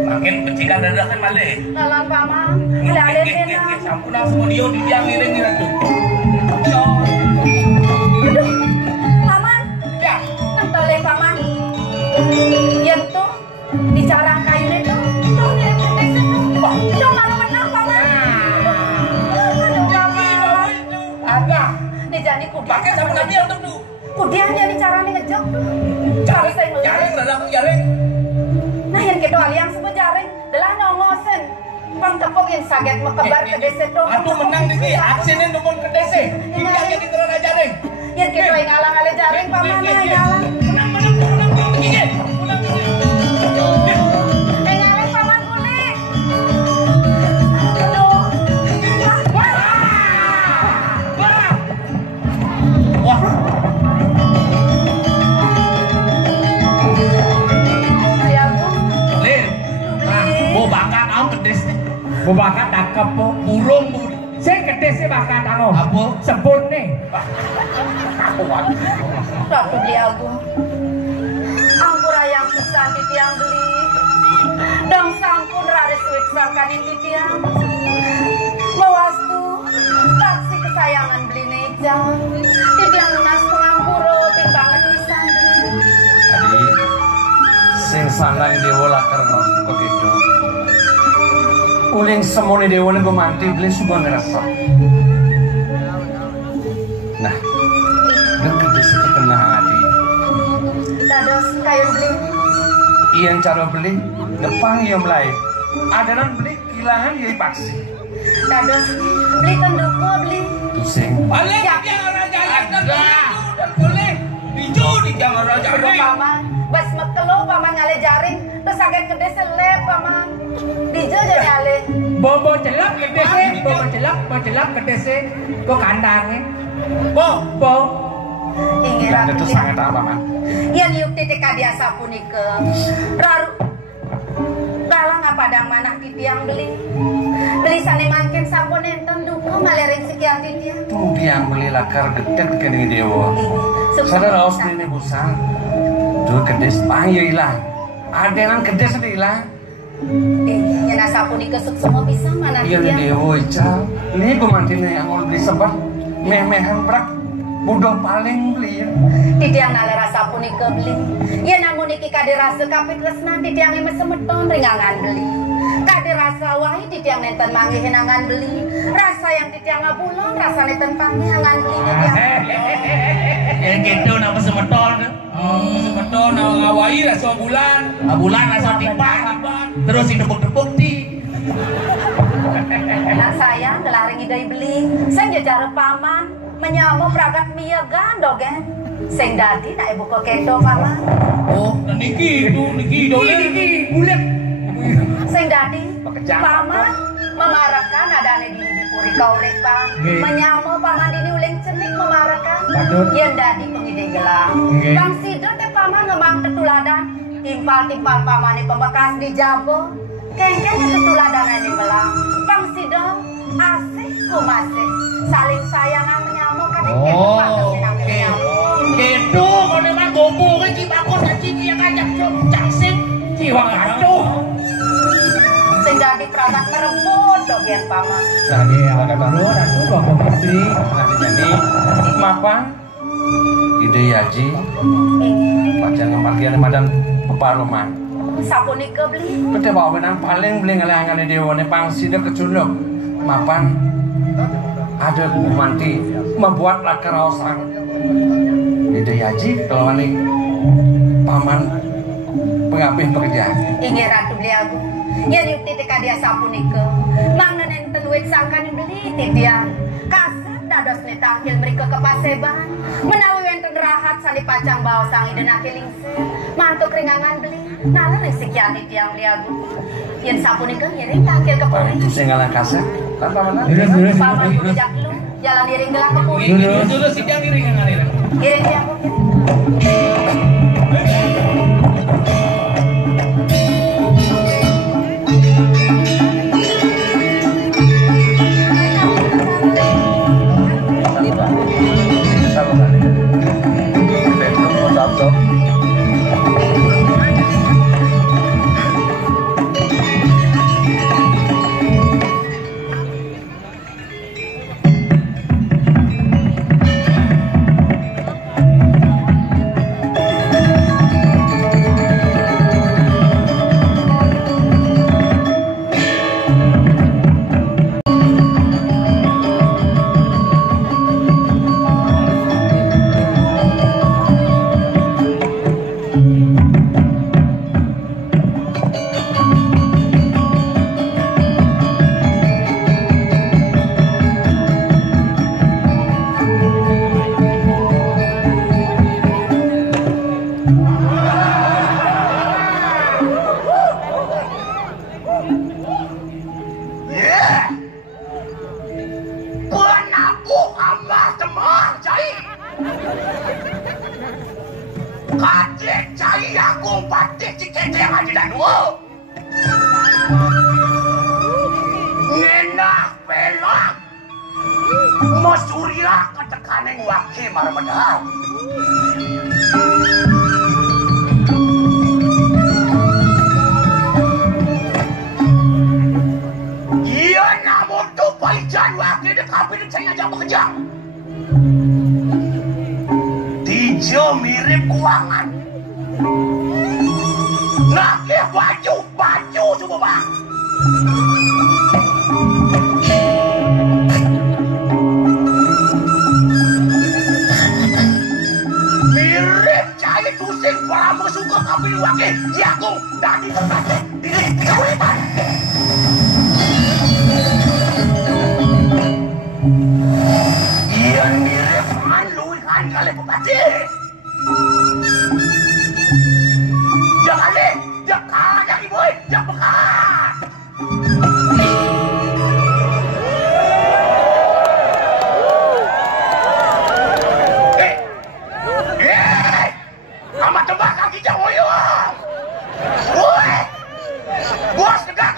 Makin pecikan dadakan malih. Nalan paman. Ada kena. Sampun langsung dia di tiang ngiring-ngiring tuh. Yo. Aduh, paman. Ya. Nentoleh paman. Yang tuh bicara kayu itu. Tuh mirip ketek itu. Tuh malu menang paman. Aduh paman. Ada. Nih jadi kudian. Pakai sama nabi untuk tuh. Kudian jadi cara nih ngejok. Harus saya ngeliat. Jaring dadak jaring. Nah yang kedua yang sebut jaring adalah nongosen. Pang tepung yang saget mekebar ke desa tuh. Aku menang di sini. Aksinin numpun ke desa. Dia jadi terana jaring. Yang kedua yang ngalang-ngalang jaring paman yang ngalang. Menang. Gigit. Menang. Yang ngalang paman kulit. Aduh. Wah. Bu bakat dakep po burung bu. Sing gedhe sih bakat ango. Apa? Sebutne. Ratu beli agung. Ampura yang pisan di tiang beli. Dong sampun raris wit sangkanin di tiang. Mawastu taksi kesayangan beli neja. Di tiang lunas pengampuro timbangan pisan beli. Jadi sing sanang dewa lakar ngaus begitu. Uling semua dewa nego mati beli suka ngerasa. Nah, deket di situ kena hati. Dados kayu beli. Iyan cara beli depan ia mulai. Adanan beli kilangan ia paksi. Dados beli tenduko beli. Tusing. Balik Ya. yang raja dan boleh. Hijau di jangan raja. Aduh paman, bas mekelo paman ngale jaring, terus agak gede selep paman. Dijo jadi ale. Bobo celak gedhe sih, bobo celak gedhe sih. Kok kandange. Bo. Inggih Dan ratu itu sangat apa man? yang yuk titik kadia sapunike. Raru kalang padang manah di tiang beli. Beli sane mangkin sampun enten duka malering sekian di tiang. Tuh dia beli lakar deket ke dewa. Sadar raus ini busang. Tuh kedes panggil hilang. Adenan kedes sedih hilang. Nyana sapunike suk semua bisa mana di Iya tiang. dewa ical. Ini pemantinya yang mau beli sebab memehan prak. Budak paling beli ya. Di tiang nale rasa punike beli. Ya namun iki kade rasa kapit resnan di tiang emes semeton ringangan beli. Kade rasa wahi di tiang nenten mangi hinangan beli. Rasa yang di tiang ngabulon rasa nenten pangi hangan beli di tiang. Yang gitu nama semeton. Semeton nama ngawai rasa bulan. Bulan rasa tipan. Terus dibuk-debuk di. Anak saya ngelaring idai beli. Saya jajar paman. Menyamu pragat mia gandogen. Sing dadi nak ibu kedo paman. Oh, dan niki dolen. Niki bulet. Sing dadi paman memarakan adane di puri kaurik pak. Menyamu paman dini uling cenik memarakan. Yang dadi pengide gelang. Bang Sido teh paman ngemang tetuladan. Timpal paman pembekas di jabo. Kengkeng tetuladan ini belang. Bang Sido asik kumasih. Saling sayangan menyamu kan Oh, gitu. Kalau memang gopo kan cipakos aja dia kajak caksin. Jiwa kacau. Sing dadi pragat merebut dogen paman. Nah dia ada baru. Ratu bobo putri. Nah jadi mapan ide yaji pacar ngemarkian madan peparuman. Sapunike beli. Pete bawanan paling beli ngelangan dewa ne pangsi de keculuk mapan ada gumanti membuat lakar rausang ide yaji kalau ini paman pengapih pekerjaan. Inggih ratu beli agung. Yen yuk titik dia sapunike. Mangan enten wit sangkan beli titian. Kasat dados ne tangkil mriko ke paseban. Menawi wonten rahat sali pacang baos sang ide nakilingse. Mantuk ringangan beli. Nalar sekian titian beli agung. Yen sapunike ngiring tangkil ke puri. Itu sing ngalah kasar. Kan paman. Paman bijak lu. Jalan iring gelah ke puri. Dulu sih yang iring yang iring. Iring dia aku. Kadek cai aku patik cikete yang ada dan dua. Ngenah pelak. Masurya ketekaning waki marmedal. Iya namun tuh paijan waki dekapi saya jam bekerja. Tijo mirip kuangan. Nakih baju coba bang. Mirip cahaya tusing para musuh kapil wake diagung dadi terkate di kauripan. Iya mirip anluihan kali bupati. Jangan deh, jangan ibu, jangan bekat. Amat tebak kaki jauh ya. Woi, bos tegak.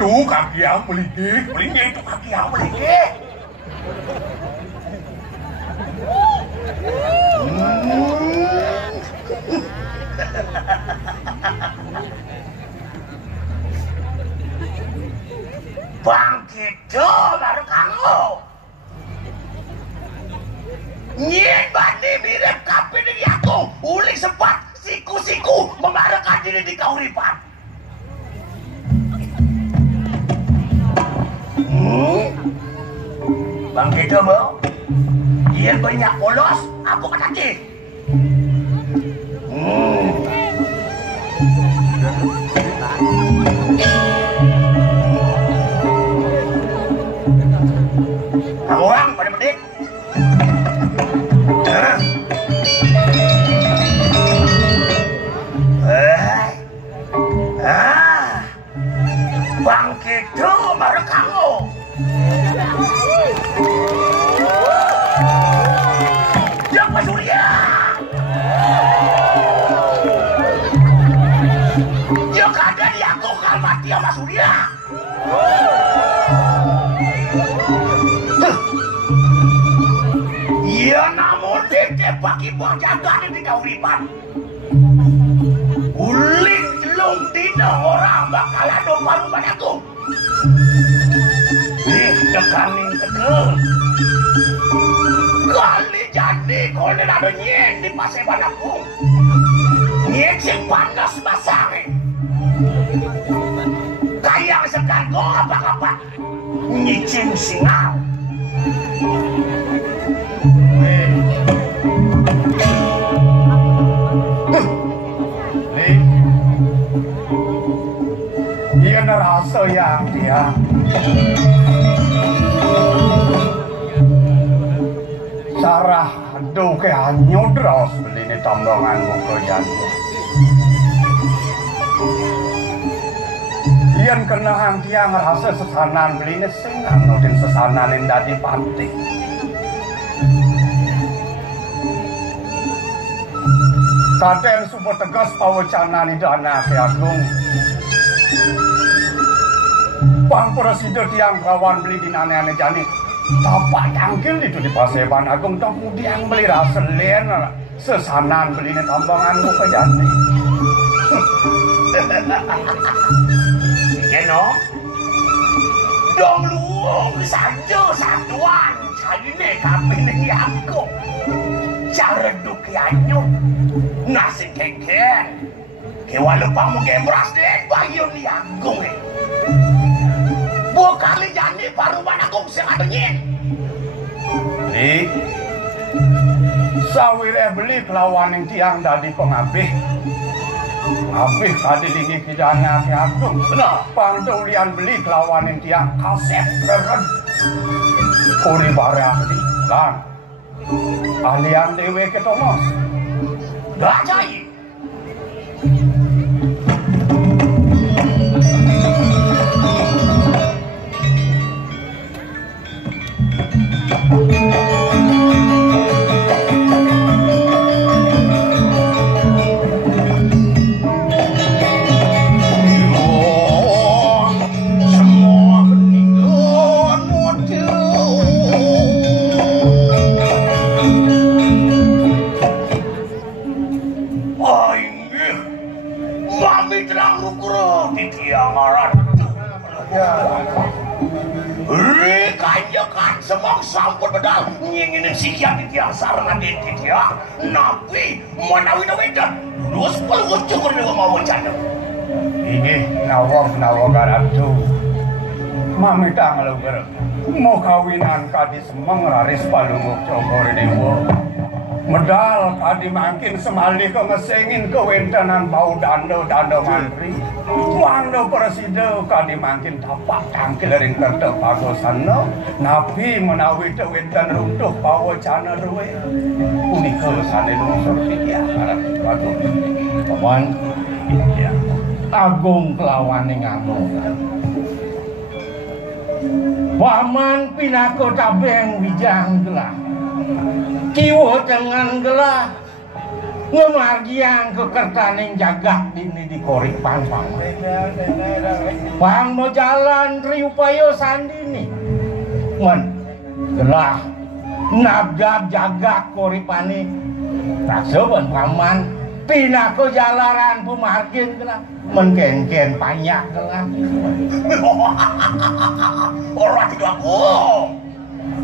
Tuh kaki yang melidih itu kaki yang melidih. Bangkit baru kamu. Nyen bani mirip kapi di aku. Ulik sempat siku-siku memarakan diri di kauripan. Bangkit mau. Dia banyak polos, aku kaki. Orang pada medik. Bangkit tuh baru kamu. Yang Surya. Yang ada di aku mati sama Surya. Iya namun dikit bagi buang jaga di kauripan. Uling lung dina orang bakal ada paruman aku. Dekaning tegel. Kali jadi kalau ada nyen di paseban aku. Nyen sing panas basang. Kayang sekarang apa-apa. Nyicing singal. Dia ngerasa ya dia. Sarah aduh ke nyodros beli ini tambangan muka Iyan kenang dia ngerasa sesanan beli ini singan nudin sesanan yang dadi panti. Kaden subuh tegas pawacana ni dana ke agung. Bang Presiden tiang kawan beli di aneh-aneh jani. Tapak tangkil itu di Paseban Agung kemudian beli rasa len sesanan beli ini tambangan muka jani. Keno, dong luang saja satuan cari ni kapi ni aku. Cara dukianyu nasi kengkeng. Kewalau mu gemras deh bayu ni Agung ni. Bukan jadi paruman Agung sengatnya. Ni sawire beli kelawan yang tiang dari pengabih. Abih tadi lagi pidana ke Agung. Benar. Pangdulian beli kelawan yang tiang kasep keren. Kuri barang di lan. Alian dewe ke Thomas. Gak jai. panjakan semang sampun bedal nginginin siya di tiang sarangan di tiang nabi menawi-nawidan terus peluk cukur dengan mau canda ini nawag garatu mami tanggal ber mau kawinan kadi semang raris palunguk cokor dewa medal kadi makin semali ke ngesengin kewentanan bau dando mantri wando presiden kadi makin tapak tangkil ring kerta pagosana nabi menawi kewentan runtuh bawa cana ruwe unikal sane lungsur dia waduh paman ya agung kelawaning agung paman pinako tabeng wijang gelah kiwo dengan gelah ngemargiang kekertaning jagak dini di korik pang mau jalan riupayo sandini men gelah nabgab jagak koripani tak soban paman pinako jalaran pumargin gelah menken-ken banyak gelah orang tidak aku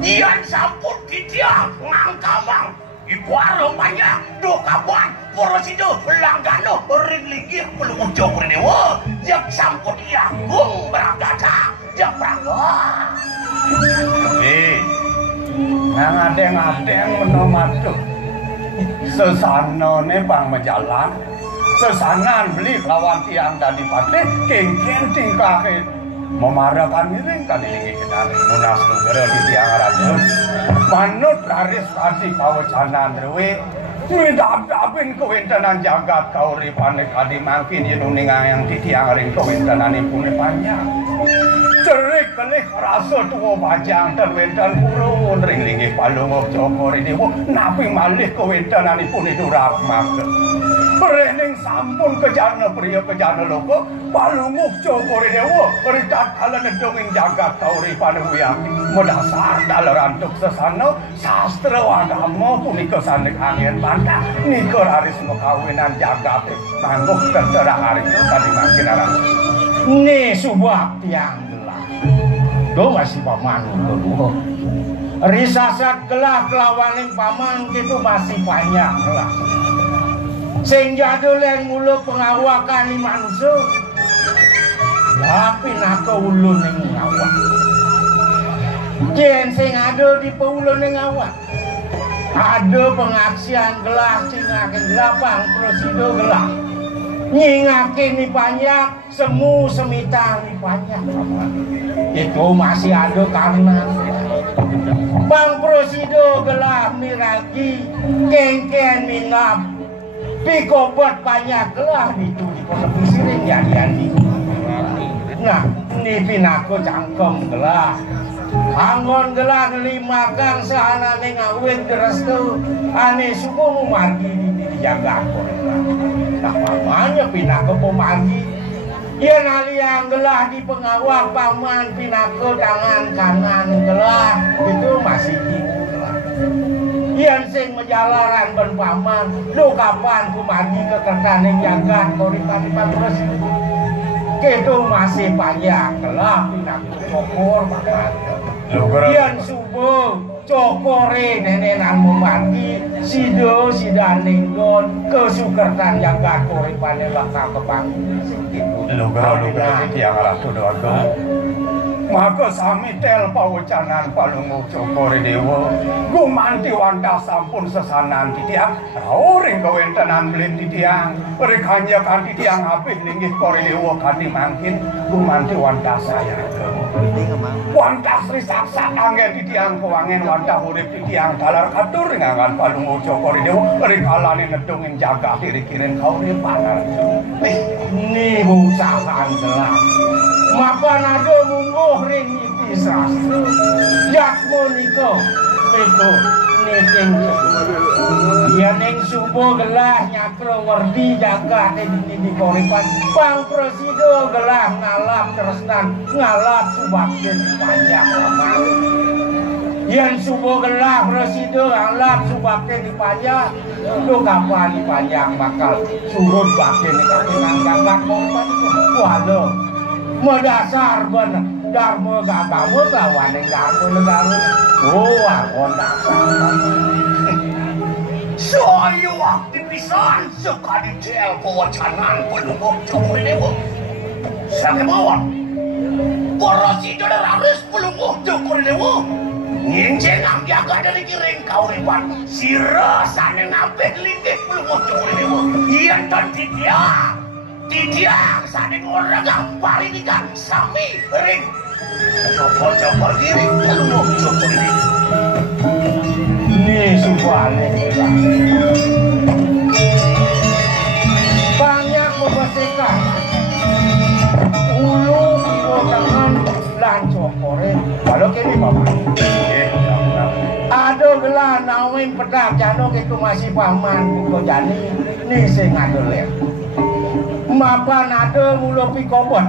Ian sampun didiam ngangkamang Ibarang banyak do kapan porosido langgano ring-linggih peluk ujo dewa jak sampun iagung beragata jak prangga nang adeng-adeng menomatu sesana bang mejalan sesanan beli lawan tiang tadi patih kengken tingkahnya memarakan miring kali ini kita munas negara di tiang ratu manut laris tadi pawacanan rewe midap-dapin kewentanan jagat kau ripane kadi mangkin yenuning yang di tiang ring kewentanan ipune panjang cerik kelih rasa tuwa bajang terwentan purun ring linggih palungok jokor ini napi malih kewentanan ipune durap maka Berening sampun kejana pria kejana loko palunguk cokore dewa beritat kala nedonging jagat kauri panuwiang medasar dalarantuk sesana sastra agama punika sanek angin bantah nikor haris mekawinan jagat manguh tertera harinya tadi makin arang ini subak tiang gelah do masih paman kedua risasat gelah kelawaning paman itu masih banyak gelah sing jadul yang mulu pengawakan ni manusia tapi nak ulun yang ngawak jen sing ada di peulun yang ngawak ada pengaksian gelah cingakin gelapang prosido gelah nyingakin ni banyak semu semitang ni banyak itu masih ada karena bang prosido gelah miragi kengken minap Piko buat banyak gelah itu di pondok pisiring jadi nah ini pinako cangkem gelah anggon gelah ngelimakan seanane ngawin gerestu ane suku margi dijaga nah mamanya pinako pemargi ia naliang gelah di pengawal paman pinako tangan kanan gelah itu masih Ian sing menjalaran ben paman lu kapan ku magi ke kertaning jagat koripan-ipan terus ketu masih panjang gelap pinaku cokor paman Ian subuh cokore nenenan mumagi sido sidaninggon kesukertan jagat koripane bakal kepanggil sing kitu lu gara tiang ratu doago maka sami tel pawacanan palunguk cokore dewa gumanti wanda sampun sesanan titiang ring kewentanan belin titiang rekanya kan titiang apih linggih kore dewa kadi mangkin gumanti wanda saya wanda sri saksa angin titiang kewangen wanda hurip titiang dalar katur ngangan palunguk cokore dewa rekalane ngedongin jaga kiri-kirin kau ripanan ini usahaan gelap maka nado mungguh ring iti sastra jak moniko itu neting ya neng subuh gelah nyakro ngerti jaga di koripan bang presido gelah ngalap teresnan ngalap subakin panjang aman yang subuh gelah presido ngalap subakin di panjang lu kapan di panjang bakal surut bakin di kaki nanggang koripan itu waduh medasar bener Dharma gagamu lawane garmu negara. Oh, aku ndak Saya aktivisan sekali del pewacanan pelunggup Jokowi Dewa. Sakemawon. Para sidana raris pelunggup Jokowi Dewa. Nginjen anggaga dari kiring kauripan. Sira sane nabeh linggih pelunggup Jokowi Dewa. Yen ton Tidiak sane ngorang parinikan sami ring. Coba kiring pelunggup Jokowi Dewa. Ini sebuahnya banyak membersihkan ulu kilo tangan lancok korek kalau kini paman ada gelar nawin pedak jano itu masih paman kiko jani ini saya ngadol ya mapan ada mula pikobot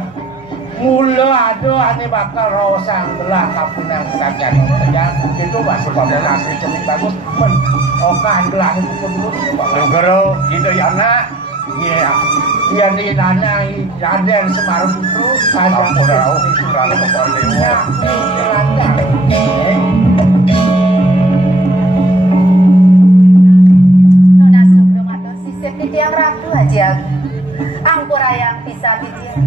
mula ada ane bakal rosang gelar kapunang kajian kerja itu masih paman asli cenik bagus men okan gelar itu dulu lugero gitu ya nak iya iya di nanya Raden Semarang Putru ada orang itu kalau kepala dewa Nona Sugromato sisip di tiang ratu aja Angkurayang bisa di tiang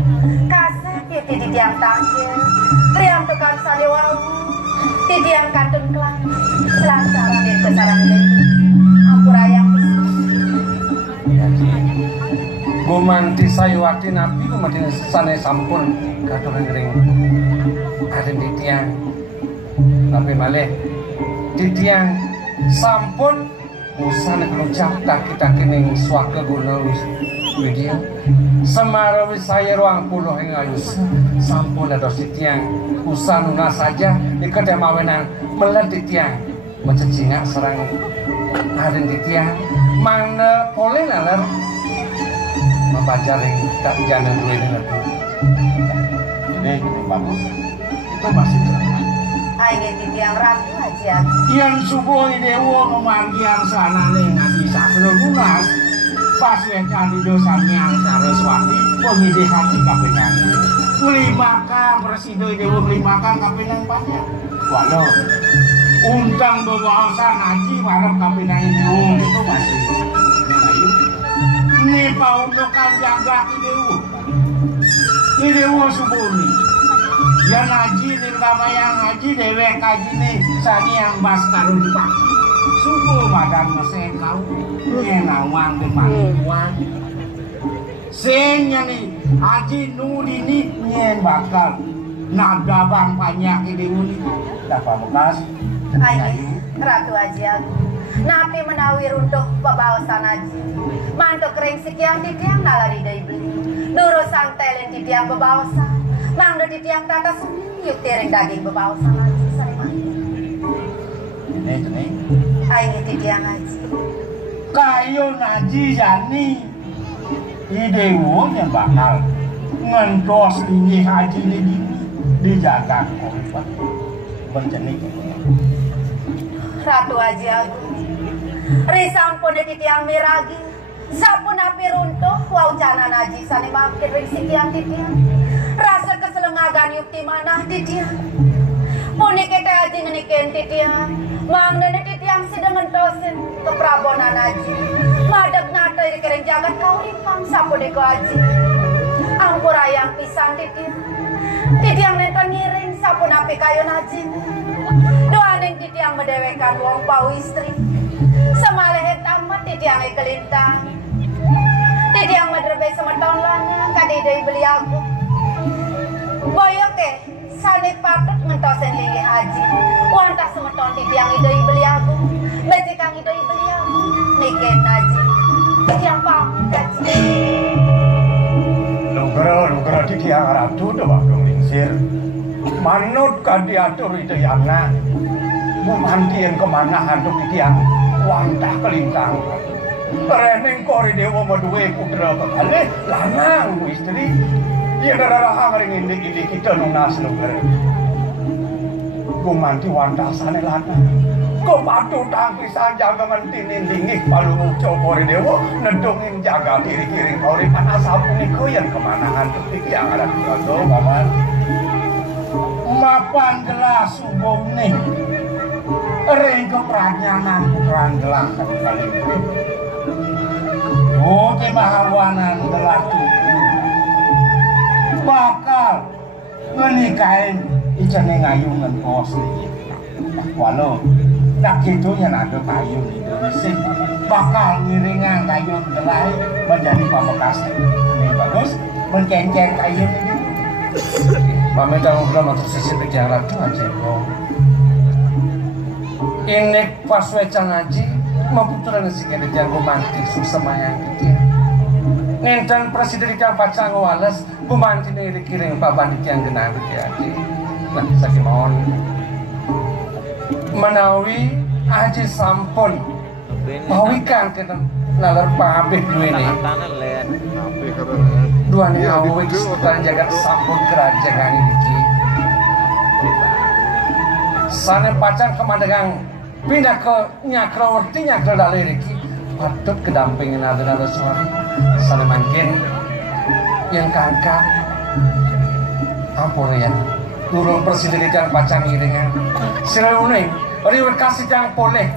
kasih di tiang tangkir priam tukang salewau di tiang kantun kelang lancaran di besaran ini Angkurayang bisa gumanti sayuwati nabi gumanti sane sampun katuran ring ada di tiang tapi malih di tiang sampun usan kelucap kita kening swaka guna video semara wisaya ruang puluh ing ayus sampun ada di tiang usan una saja ikat mawenang melet di tiang mencecingak serang ada di tiang mana boleh nalar membaca ring tak jangan dulu ini lagi ini bagus itu masih terang ingin di tiang ratu aja yang subuh dewa memanggil sana nih nanti seluruh lunas pas yang cari dosanya yang Saraswati pengide hati kapenang ngelimakan presiden dewa ngelimakan kapenang banyak walau undang bebawasan haji warap kapenang itu masih ini paundukan jaga idewo subuh ini yang haji ini nama yang haji dewek haji ini sani yang bas karun pagi subuh badan mesin kau nyenawang depan uang sehingga nih haji nudi ini nyen bakal nagabang banyak idewo ini dapat bekas Ayo, ratu aja napi menawi runtuh pebawasan haji mantuk kering sekian di tiang nalari dari beli nurus sang telen di tiang bebawasan mangdo di tiang tata sumi yuk tiring daging bebawasan haji sari mandi ini ayo di tiang haji kayu naji jani idewo yang bakal ngentos ini haji ini dijaga korban berjenis ratu aja risampun di tiang miragi sampun api runtuh wau jana naji sani makin ring sitiang di tiang rasa keselengagan yukti mana di tiang puni kita aja ngenikin di tiang mang nenek di tiang sedang ngentosin ke prabonan aji madeg nata iri kering jagat kau ripang sampun di ko aji angkurayang pisang di tiang nentang ngiring sampun api kayu naji doa neng di tiang medewekan wong pau istri semalehe tamat di tiang kelintang di tiang medrebe semeton lana kadidai beli aku boyok sane patut ngentosen lingi haji wantah semeton di tiang idoi beli aku becikang idoi beli aku niken haji di tiang pamit haji lugero di tiang ratu doang dong lingsir manut kadiatur itu yang nak memandiin kemana hantu di tiang wantah kelintang reneng kori dewa maduwe putra kekali lanang istri ya darah hangring ini kita nunas lugero gumanti wantah sana lanang kau patuh tangkisan jaga mentinin dingik palu muncul kori dewa nedungin jaga diri kiring kori panas sapu nih yang kemana hantu di tiang ada di paman mapan gelas subuh nih ring kepranyanan kurang gelas kali oh mahawanan gelas tuku bakal ngenikahin ijane ngayungan kos walau tak gitunya ada kayu sih bakal ngiringan kayu gelai menjadi pamekasan ini bagus mencenceng kayu ini pamit ngobrol untuk sisi bicara tuh aja ini pas wecan ngaji memputuran si kene jago mantik susemayang gitu ninten presiden yang pacang wales bumanti nih dikiring papan yang genah gitu ya nah sakit mohon menawi aji sampun mawikan kita nalar pabrik dulu ini dua nih mawi sekitar jagat sampun kerajaan ini sana pacar kemandangan pindah ke nyakrawarti nyakra dalai ini patut kedampingin ada suara sana mungkin yang kakak ampun ya turun presiden yang pacang iringan sirauning riwet kasih yang boleh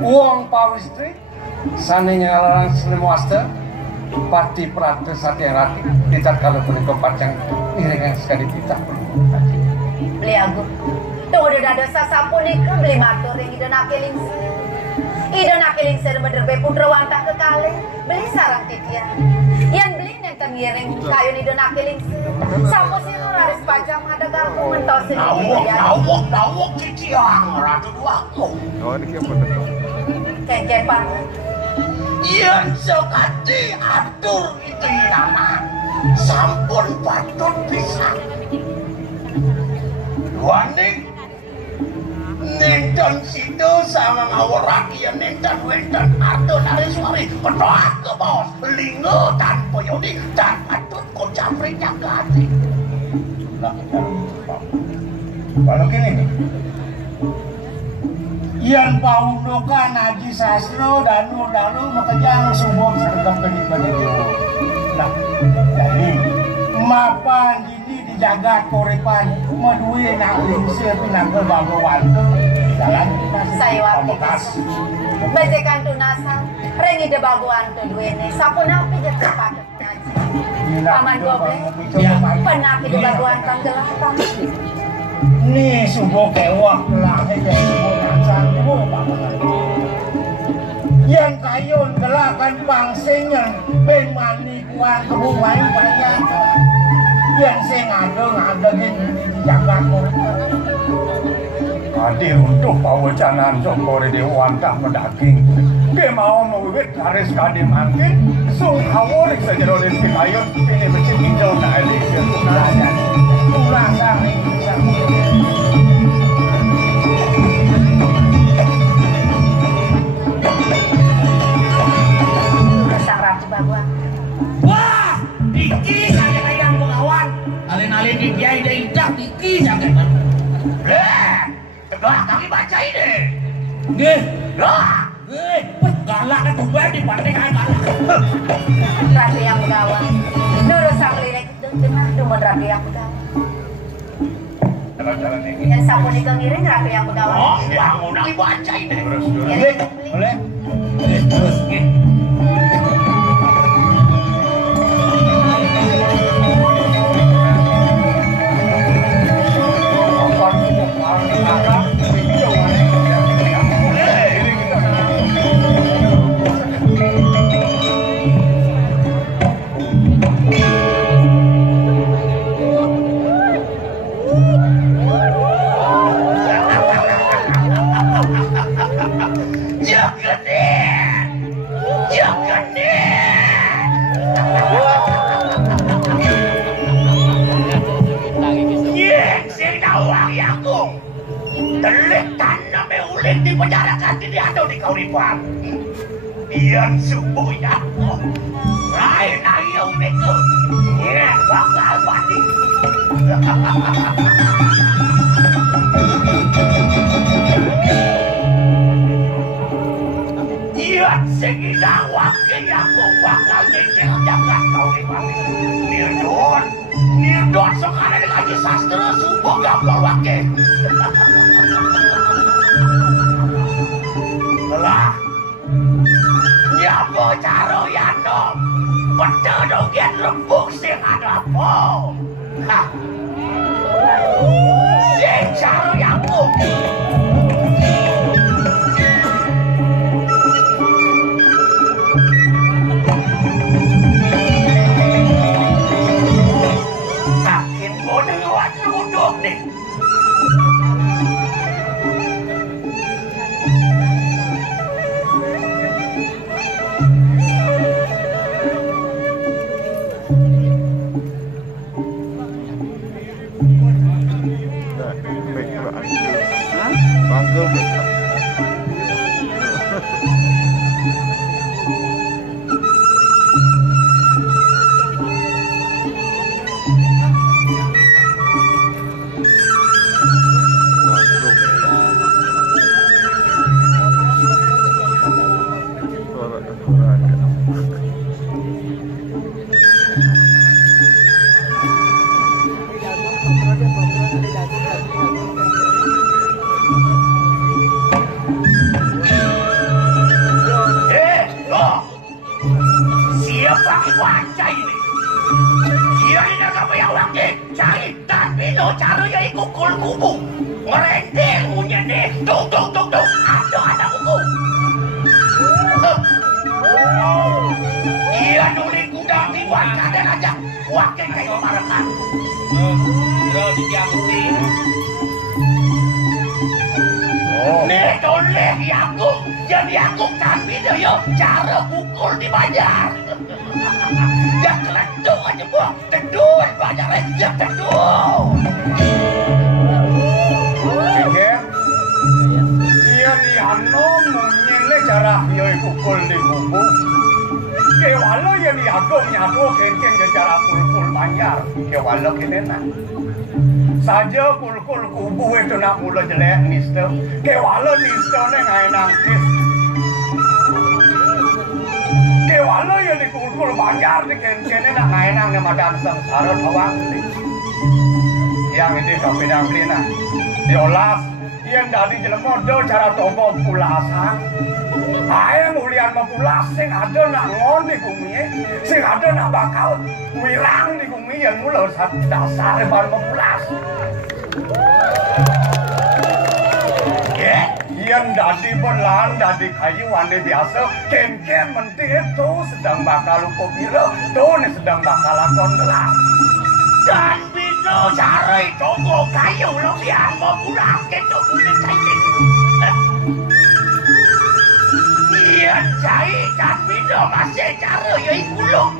uang pawistri sananya larang selimuaster pati peratu sati yang rati tidak kalau menikah pacang iringan sekali tidak beli aku tuh udah ada sasampun ikut beli matur yang ide nakiling ser bener be putra wantah kekali beli sarang titian yang beli nenten ngiring kayu ide nakiling sapu sih lu harus pajang ada garpu mentos ini Nawok titian ratu duaku kengkepan yang sekati atur itu nama sampun patut bisa Waning Nintan situ sama ngawaraki yang nintan wentan atur dari suari kedoa ke bos lingo tanpa yodi dan patut kau capri nyagati kalau gini nih yang paudokan Haji Sastro dan Dalu makanya subuh sergap benih-benih dewa nah jadi mapan ini dijaga korepan medui nak lingsi pinangkel bagowan jalan saya waktu bejekan tunasa rengi de bagowan tu duene sapun api je tepat paman goble penapi de bagowan tanggelam ni subuh kewak lah subuh nasan yang kayun gelakan pangsingnya bemani kuan kebuai banyak yang sing ada di Jakarta hadir untuk pawacanan sokore dewan tak mendaging dia mau mewet haris kadi mangkin sung haworik saja oleh kayun ini bersih hijau na elik tunanya turasa wah diki sangat ayam pengawan alin-alin di kiai dah hidup diki sangat tegak kami baca ini nih galak kan gue di pantai galak Rati yang begawan dulu sang lirik dengan dumun Rati yang begawan yang sapu di kengiring Rati yang begawan oh yang unang baca ini boleh terus di penjara kantin atau di Kauripan Ian subuh ya lain ayam itu ya bakal mati Ian segidang wakil yang bakal ngecek jagat Kauripan Nirdon sekarang Haji Sastro subuh udah wakil. Lah. Nyapa cara ya nom. Betul dong yang rembuk sing ada apa. Hah. Sing cara yang makin bodoh duduk nih. Saja kul-kul kubu itu nak mula jelek nisto. Kewala nisto ne ngai nangkis. Kewala yang di kul-kul banjar di ken-kene nak ngai nang ne madan sengsara thawang. Yang ini kau pinang beli nak. Diolas yang dari jelema do cara tombol pulasan. Ayam ulian mempulas sing ada nak ngon di bumi, sing ada nak bakal wirang di bumi yang mula dasar baru mempulas. Yang dari belan dari kayu ane biasa, ken-ken menti itu sedang bakal lupa biro, tu ni sedang bakal lakon gelap. Dan bino cari tunggu kayu lulian mempulas gitu bumi kayu. Iyan cai dan bino masih cara yoi kulung.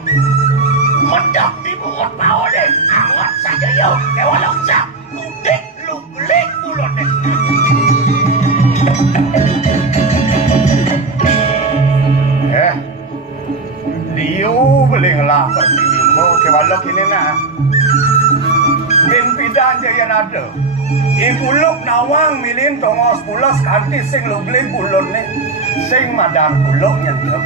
Mendap di bungut bawah deh, awat saja yo, kewalau cak, kudik lu gelik bulon deh. Liu beli ngelapar di bimbo, kewalau kini nah. Bin pidan jaya ada. Ikuluk nawang milin tongos pulas kanti sing lu beli bulon nih. Sing madan kuluk nyentuh.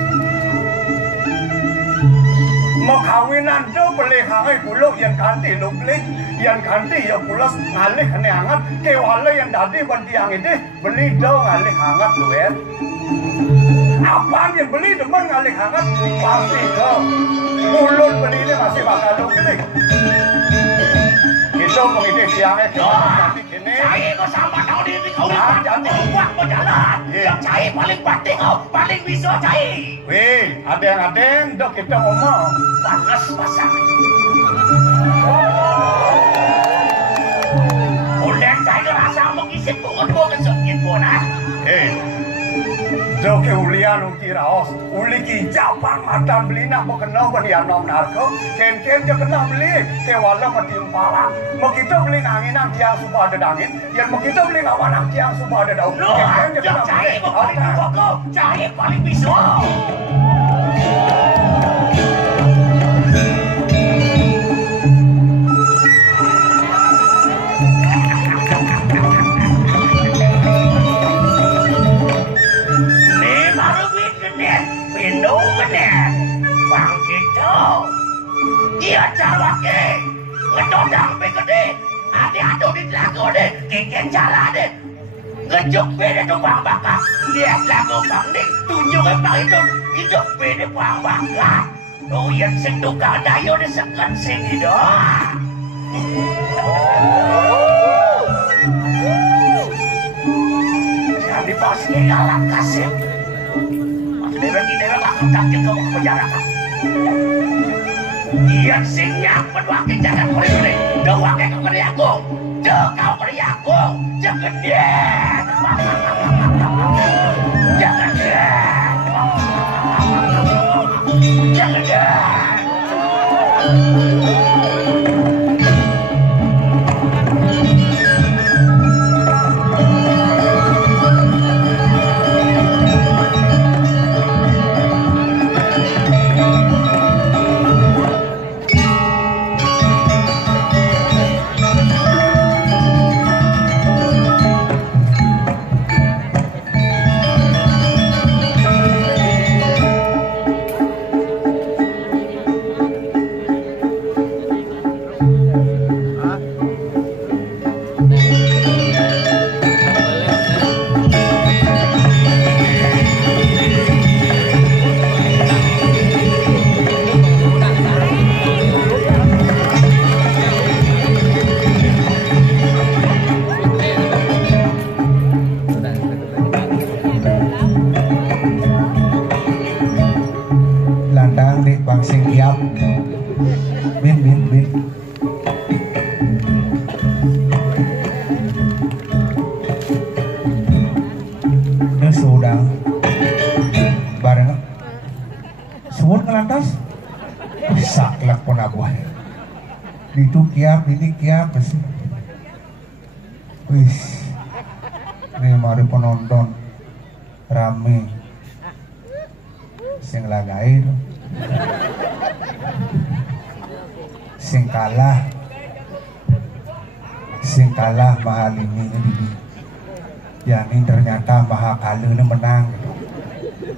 Mau kawinan do beli hangai kuluk yang kanti lu beli, yang kanti ya pulas ngalih kene hangat, kewala yang dadi bantiang itu beli do ngalih hangat duet. Apaan yang beli demen ngalih hangat pasti ke kuluk beli ini masih bakal lu beli. Itu mengide siangnya nanti kini. Cai kau sama kau diri kau jangan buat berjalan. Yang cai paling penting kau paling bisa cai. Wih, adeng dok kita ngomong. Panas pasang. Ulen cai rasa mengisi pungut sakit pun ah. Dok ulian ukiraos, uli kijapang matan beli nak mau kenal banian nom narko, ken je kenal beli, kewala matimpala, mau kita beli anginan tiang supaya ada angin, yang mau kita beli ngawanang tiang supaya ada daun, ken je kenal beli, paling pokok, cahaya paling bisa. Bang gitu dia cawake ngedodang begede ade ado di telaga keken jalan deh. Ngejuk beda tuh bang baka. Lihat lagu bang nih tunjuk bang itu hidup beda bang baka. Oh yang sentuh kadayo deh sekan sini doang. Jadi pasti galak kasih. Mas dewa kita akan takut kamu ke penjara kan? Iya singnya penwakil jangan kuri-kuri. Doa ke kuri aku. Kau kuri aku. Jangan dia. Jangan dia. Jangan dia. Itu kiap, ini kiap sih. Wis, ini mari penonton rame, sing lagai, sing kalah mahal ini. Yani ternyata mahal kalune menang.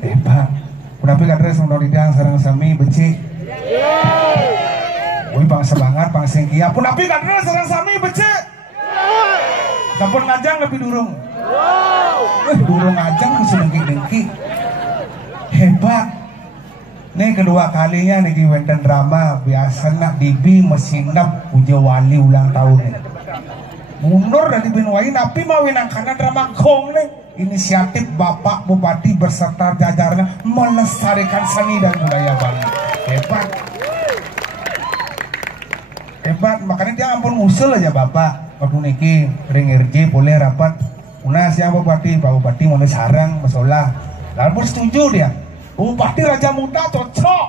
Hebat. Kenapa kadang sang doridiang sareng sami becik? Wih bang semangat, bang sengkia pun tapi kadang sareng sami becik. Sampun ngajang lebih durung. Durung ngajang bisa dengki-dengki. Hebat. Nih kedua kalinya nih wenten drama biasanya Dibi mesinap puja wali ulang tahun nih. Mundur dari Binwai tapi mau winangkana drama gong nih. Inisiatif Bapak Bupati berserta jajarannya melestarikan seni dan budaya Bali. Hebat. Hebat, makanya dia ampun usul aja Bapak. Waktu niki ring RJ boleh rapat. Unas ya Pak Bupati mau sarang masalah. Lalu setuju dia. Bupati Raja Muda cocok.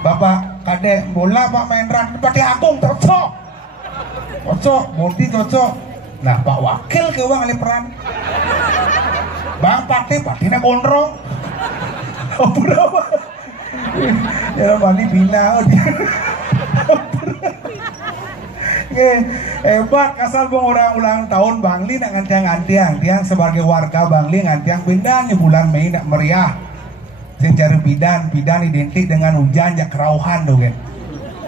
Bapak Kadek bola Pak Mahendra Bupati Agung cocok. Cocok, Murti cocok. Nah Pak Wakil ke uang ali peran. Bang Patina gondrong. Oh berapa? Ya Bani bina. Hebat kasar bang orang ulang tahun Bangli nak ngantiang tiang sebagai warga Bangli ngantiang pindah di bulan Mei nak meriah. Sencari bidan identik dengan hujan jak kerauhan tuh kan.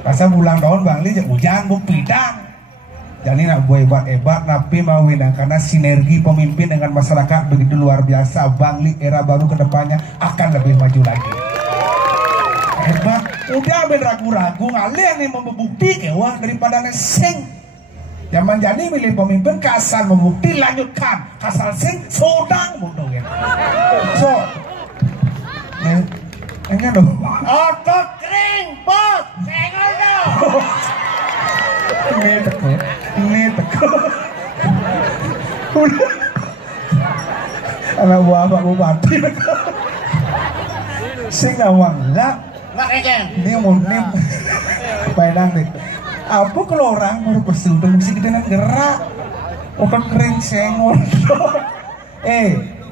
Kasar ulang tahun Bangli jak hujan bu bidan. Jadi nak buat hebat tapi mau winang karena sinergi pemimpin dengan masyarakat begitu luar biasa. Bangli era baru kedepannya akan lebih maju lagi. Hebat, udah ben ragu-ragu ngalian nih membukti kewa daripada nesing. Zaman jadi milih pemimpin kasar membukti lanjutkan kasar sing sodang mundur ya. So, enggak dong. Otot kering, bos, senggol dong. Ini teko. Udah. Anak buah Pak Bupati. Sing awang lah. Nggak keken. Ini munim. Baidang deh. Apa kalau orang baru pesul tuh mesti kita nak gerak. Otot kering senggol dong.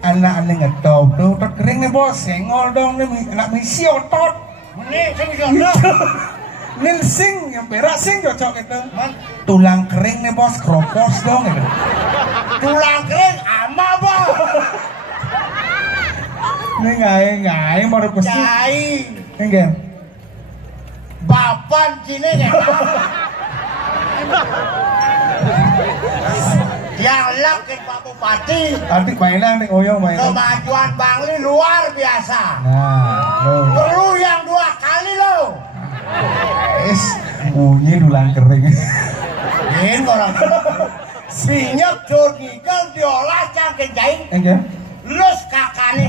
Anak-anak ngetop tuh otot kering nih bos senggol dong nih nak misi otot. Ini saya bisa dong. Nin sing yang berak sing cocok itu. Tulang kering nih bos kropos dong itu. Tulang kering ama bos. Ini ngai baru pesul. Cai. Enggak. Bapan sini kan. yang lekin Pak Bupati. Arti mainan nih oyong mainan. Kemajuan Bangli luar biasa. Nah, lo. Perlu yang 2 kali lo. Bunyi dulang kering. Ini orang sinyap jurnal diolah cangkir jaing. Enggak. Lus kakane.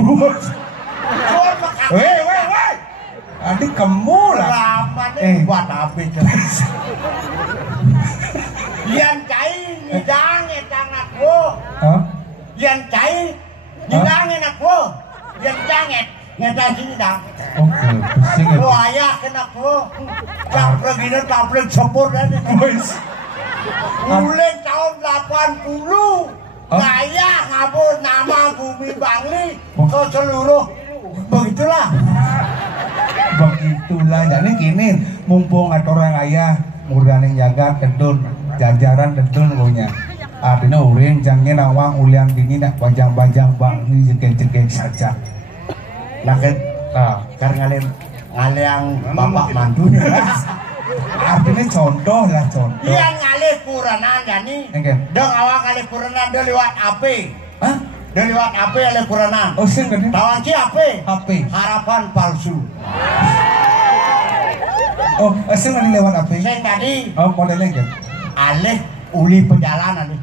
Weh. Adik kamu lah. Lama buat apa itu? Yang cai nyidang etangat wo. Hah? Yang cai nyidang enak wo. Yang canget nyedang nyidang. Oke, pusing ya. Lo ayah kena wo. Caprek ini caprek cepur dan Bulan tahun 80 Kaya ngabur nama Bumi Bangli ke seluruh. Begitulah. Jadi kini mumpung ada orang ayah murdaning jagat kedun jajaran kedun gonya. Artinya uring jangnya nawang uliang dini nak bajang-bajang Bangli jegeng-jegeng saja. Nah karena ngaliang bapak mantunya. Artinya contoh lah contoh. Iya ngalih puranan jani. Dong awak ngalih puranan dia lewat AP. Hah? Dia lewat AP ngalih puranan. Oh sih kan? Tawan si AP. AP. Harapan palsu. Oh, sih nggak lewat AP? Saya tadi. Oh modelnya kan? Alih uli pejalan alih.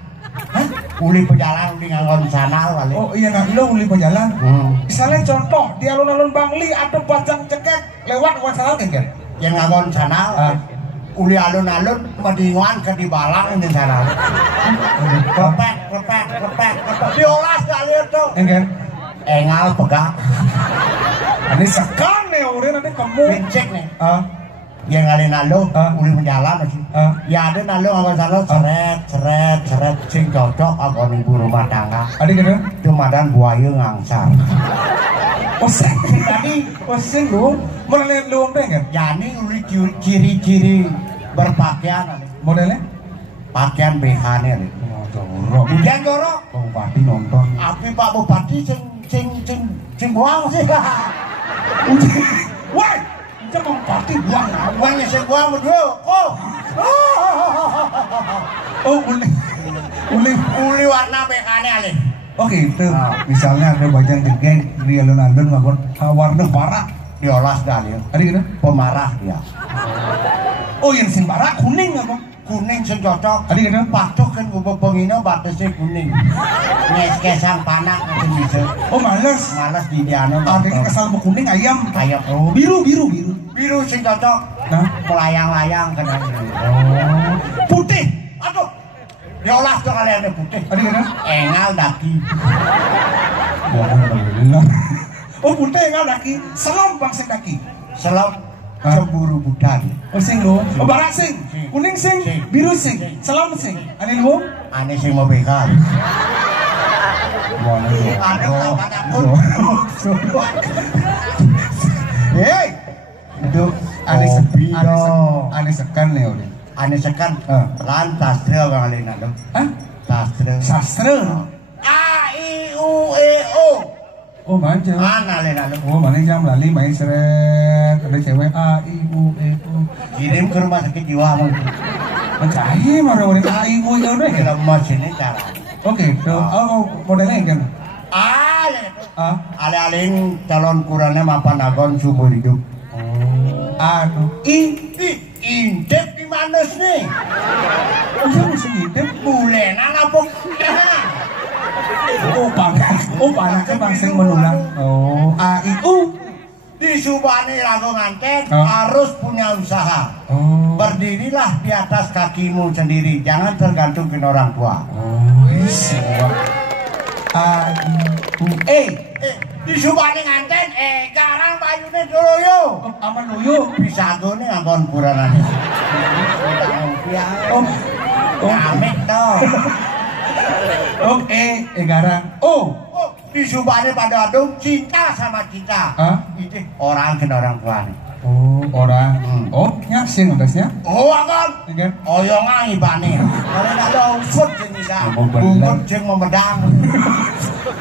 Hah? Uli pejalan uli nganggon sana alih. Oh iya nggak lo uli pejalan. Misalnya contoh di alun-alun Bangli ada bajang cekek lewat sana kan? Yang nganggon sana. Uli alun-alun medinguan ke di balang ini sana. Klepek. Diolas kali itu. Enggak. Engal pegang. Ini sekan nih udah nanti kamu. Becek nih. Yang ngalih nalo, uli menjalan sih. Ya ada nalo nganggon sana seret, sing cocok aku ibu rumah tangga. Ada gitu? Cumadan buaya ngangsar. Oseng tadi, oseng lu, modelnya lu pengen? Yani uli ciri-ciri berpakaian. Modelnya? Pakaian BH-nya nih. Jorok. Hujan jorok. Pak Bupati nonton. Api Pak Bupati sing buang sih. Woi, Pak Bupati buang. Buangnya sing buang berdua. Oh, uli warna BH-nya nih. Oke itu, misalnya ada bajang jegeng di alun-alun ngakon warna parah diolas kali. Ada gitu? Pemarah dia. Oh yang sing parah kuning apa? Kuning sing cocok. Ada gitu? Patuh kan gubuk pengino batasnya kuning. Nyes-kesang panak itu bisa. Oh males di diana. Artinya kesal mau kuning ayam. Ayam. Oh biru. Biru sing cocok. Nah melayang-layang kena. Oh putih. Aduh. Diolah tuh kalian ada putih. Ada kan? Engal daki. Oh putih engal daki. Selam bang sing daki. Selam cemburu budan. Oh sing lo. Oh barak sing. Kuning sing. Biru sing. Selam sing. Ane lu? Ane sing mau bekal. Mana lu? Ada kapan aku? Hei. Itu ane sekan nih udah. Ane sekan lan sastra bang alina dong. Hah? Sastra. A I U E O. Oh manja. Mana alina dong. Oh mana jam lali main seret. Ada cewek A I U E O. Kirim ke rumah sakit jiwa mang. Mencari mana orang A I U E O deh. Kita mesinnya cara. Oke. Oh modelnya kan? Ale-alein calon kurangnya mapan agon sumber hidup. Aduh. Intip di mana nih? Masa musim intip? Bulenan apa? Panaknya bangseng menulang. Oh, A, I, U. Di Subani lagu nganten harus punya usaha. Berdirilah di atas kakimu sendiri. Jangan tergantung dengan orang tua. A, I, U, E. Di Subani nganten garang bayune doloyo. Aman loyo. Bisa gone nggon puranane. Amek toh. Garang. Di Subani pada adung cinta sama kita. Itu orang kena orang tua nih. Orang. Nyasin udahnya. Angkat. Oyongan ibane. Kalau ada usut jenisnya. Bungkut jeng memedang.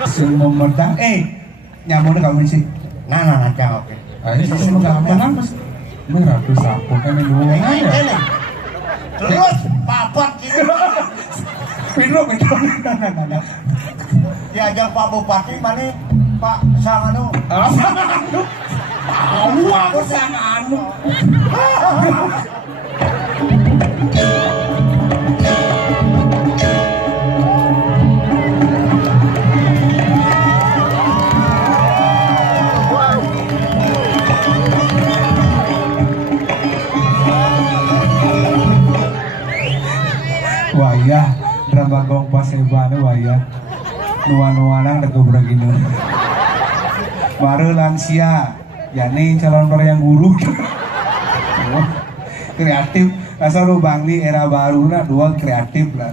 Sing memedang. Nyamuknya kamu sih. Nah, jangan oke. Ini sih gampang terus. Meratus sapu kan ini. Terus papat gitu. Piro. Diajak Pak Bupati mana Pak Sanganu. Aku Sanganu. Wayah drama gong pasebane wayah nuan-nuanang negobrak ini baru lansia yani calon yang guru kreatif asal lu Bangli era baru nah dua kreatif lah.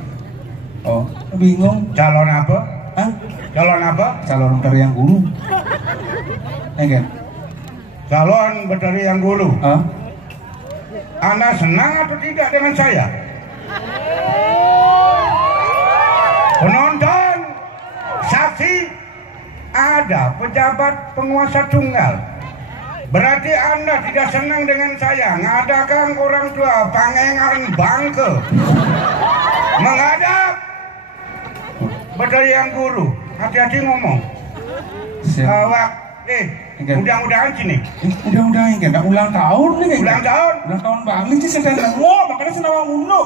Oh bingung Calon apa? Hah? Calon apa? Calon yang guru enggak Calon Betari yang Gulu. ah Anda senang atau tidak dengan saya? Penonton, saksi, ada pejabat penguasa tunggal. Berarti Anda tidak senang dengan saya. Ngadakan orang tua pangengan bangke. Menghadap Betari yang Guru. Hati-hati ngomong. Awak, mudah-mudahan sini. Mudah-mudahan kan ulang tahun nih kan. Ulang tahun. Ulang tahun Bangli sih sedang nengok makanya senawa uno.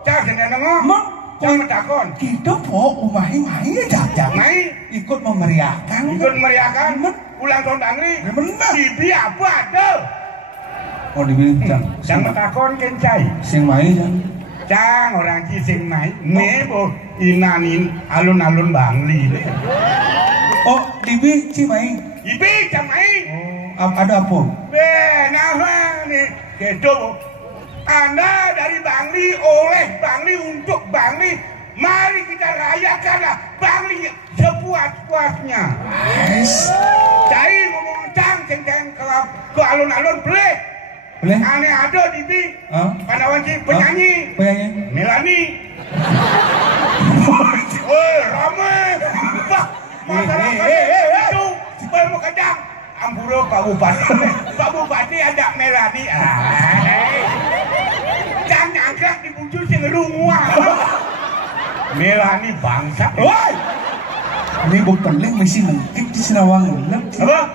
Cak sedang nengok. Emang Jangan takon. kita po umahi-mahi ya jajak Mai ikut memeriahkan ikut meriahkan ulang tahun Bangli. bener Bibi apa tuh? oh dibilang Jangan takon kencai. sing mai kan Cang orang cising mai. Nebo inanin alun-alun Bangli. oh dibi si mai Ibi cang mai. ada apa Nah nih gitu. Anda dari Bangli, oleh Bangli, untuk Bangli. Mari kita rayakanlah Bangli sepuas-puasnya. guys Cai ngomong ceng-ceng ke alun-alun boleh. boleh Aneh ada di bi. Panawan si penyanyi. penyanyi Melani. Woi, rame. Wah, masyarakat itu baru kadang. Ampuro Pak Bupati. Pak Bupati ada Melani. Jangan angkat dibujuk sing rumah. Melani bangsa. Woi. ini bukan link mesti nengkik di Senawang ulang Apa?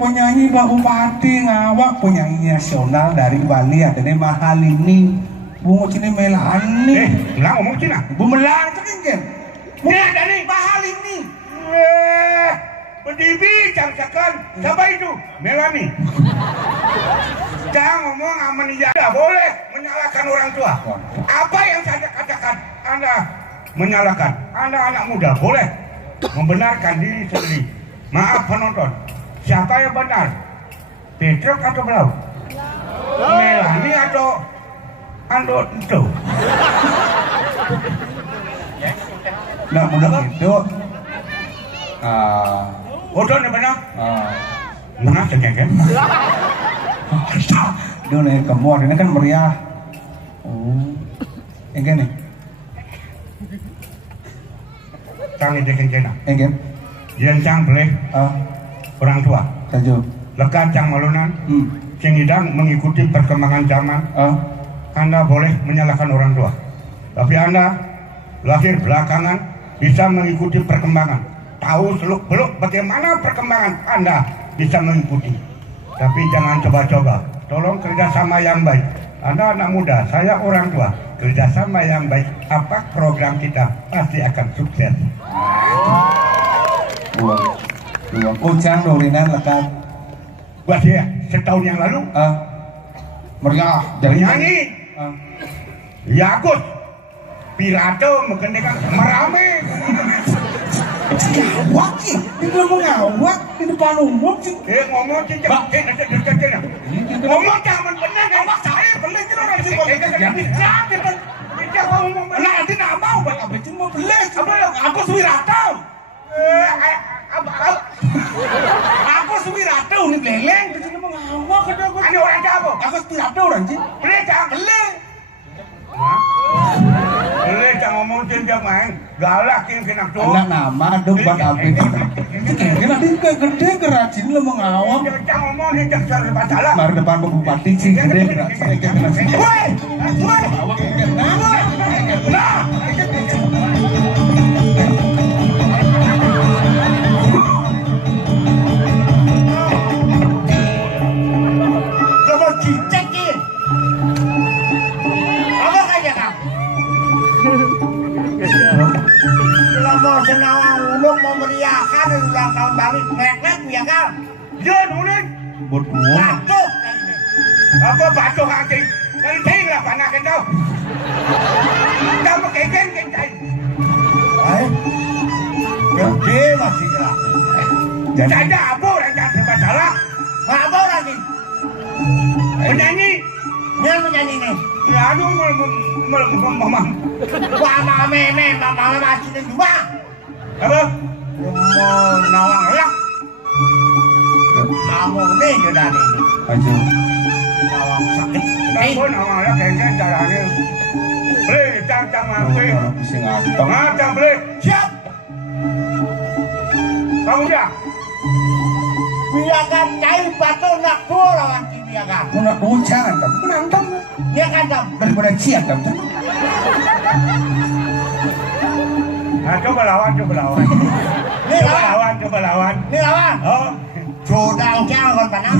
penyanyi Pak Bupati ngawak penyanyi nasional dari Bali ada nih Mahalini bungo cini Melani Melang ngomong Cina. Bu Melang kan kan Ini ada nih. Mahalini Berdiri cangcakan. Siapa itu? Melani. Jangan ngomong aman ijazah. Boleh menyalahkan orang tua. Apa yang saya katakan? Anda menyalahkan. Anda anak muda. Boleh membenarkan diri sendiri. Maaf penonton. Siapa yang benar? Petruk atau Belau? Melani atau Ando itu? nah mudah gitu Udah nih benar? Ah. Benar cengeng. Duh nih kamu ini kan meriah. Oh, enggak nih, Cang itu cengeng. enggak. Yang cang boleh orang tua. Saja. Lekat cang malunan. Cing hidang mengikuti perkembangan zaman. Anda boleh menyalahkan orang tua. Tapi Anda lahir belakangan bisa mengikuti perkembangan. Tahu seluk-beluk bagaimana perkembangan Anda bisa mengikuti. Tapi jangan coba-coba. Tolong kerjasama yang baik. Anda anak muda, saya orang tua. Kerjasama yang baik. Apa program kita pasti akan sukses. Dua kucang dorinan lekat. Buat dia setahun yang lalu. Meriah. Jadi Nyanyi. Yagus. Pirato mengendekan merame. Ngawak sih, ini mau ngawak di depan umum sih. Ngomong sih, ngomong jangan benar, ngomong saya benar itu orang sih. Nanti nak mau buat apa sih mau beli? Aku Suwirata. Aku Suwirata nih beleng, di sini mau ngawak ada aku. Ada orang siapa? Aku Suwirata orang sih. Beli jangan beli. Beli jangan ngomong dia main galak yang kena tuh. Anak nama dong bang Abid. Kayaknya nanti gede kerajin lo mau ngawak. Jangan ngomong dia jangan masalah. Mari depan bupati sih gede kerajin. Woi, woi, ngawak. Nah, senawang uluk memeriahkan ulang tahun Bali. Nek ya kan? Ya nulis. Berdua. Batuk. Apa batuk anjing? Kan lah panak itu. Kamu keken. Gede masih gerak. Jadi ada apa orang yang masalah? Apa lagi? Menyanyi. Dia menyanyi nih. Ya aduh mama. Wah mama masih di dua. Apa? Mau nawang lah. Kamu nih sudah nih. Aja. Nawang sakit. Kamu nawang kayaknya caranya. Beli cang aku. Orang pusing antong. Cang beli. Siap. Kamu ya? Biarkan cair batu nak dua lawan biarkan. Nak jangan dong. Menantang. Dia kan dong. Daripada siap dong. Nah, coba lawan. Nih lawan. Coba lawan. Nih lawan. Oh. Sudah jangan kon panang.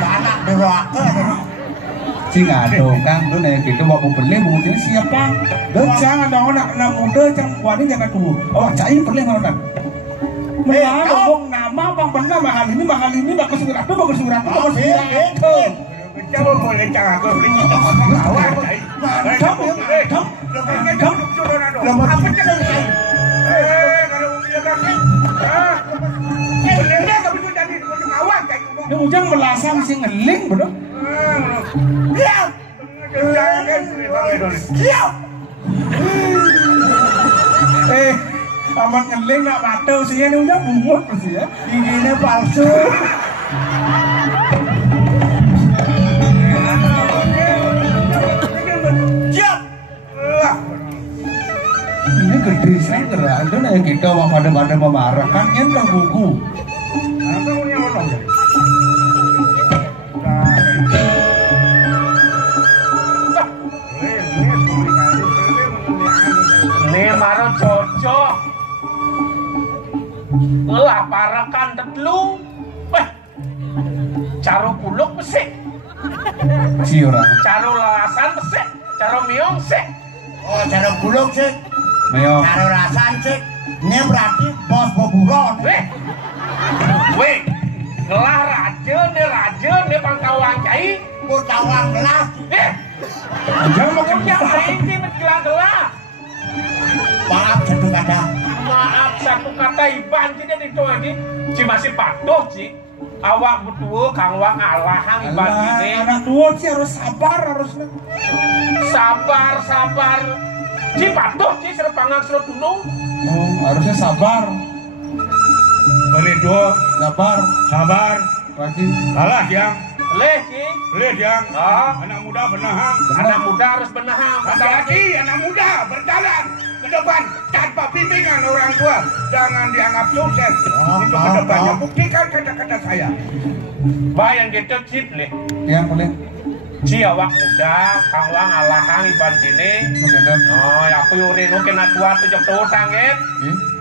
Anak deraka. Sing ado Kang, tuh nek kita mau beli mungkin siapa? Dan jangan dong anak muda jangan wani jangan dulu. Awak cai beli mana? Ngomong nama bang benar mahal ini bagus surat bagus surat. Coba boleh cang aku. Lawan. Mantap. Apa cang? Kalau dia kan. Bener tapi sudah di kawan kayak gitu. Dia ujang melasang sing ngeling bener. Siap. Siap. Amat ngeling nak batal sih ini ujang bumut pasti ya. Ini palsu. Siap. Ini gede sih gerak itu nih kita wah pada memarah kan yang tak buku. Nih maro cocok. Lah parakan tetlu. Wah. Caro puluk pesik. Si orang. Caro lalasan pesik. Caro miong sik. Oh, cara buluk sih. Meyo. Cara rasan sih. Ini berarti bos boburon. Weh. Gelah raja nih pangkawang cai. Putawang gelas. Jangan makan Yang lain sih gelah. Maaf satu kata. Maaf satu kata iban tidak itu lagi. Ci masih patuh ci. Awak betul Kang Wang alahang iban ini. Anak tua sih harus sabar harusnya. Sabar. Ci patuh ci serpangan serut dulu. Oh, harusnya sabar. Boleh dua. Sabar. Lagi. Kalah yang. Leh ci. Anak muda benahang. Anak muda harus benahang. Hati-hati anak muda berjalan ke depan tanpa bimbingan orang tua. Jangan dianggap sukses. Itu ke depannya. Buktikan kata-kata saya. Bayang gitu cip leh. Yang boleh. Ci awak muda, Kang Wang alahang iban sini. Oh, ya aku yurin kena tua tuh jok tuh tangit.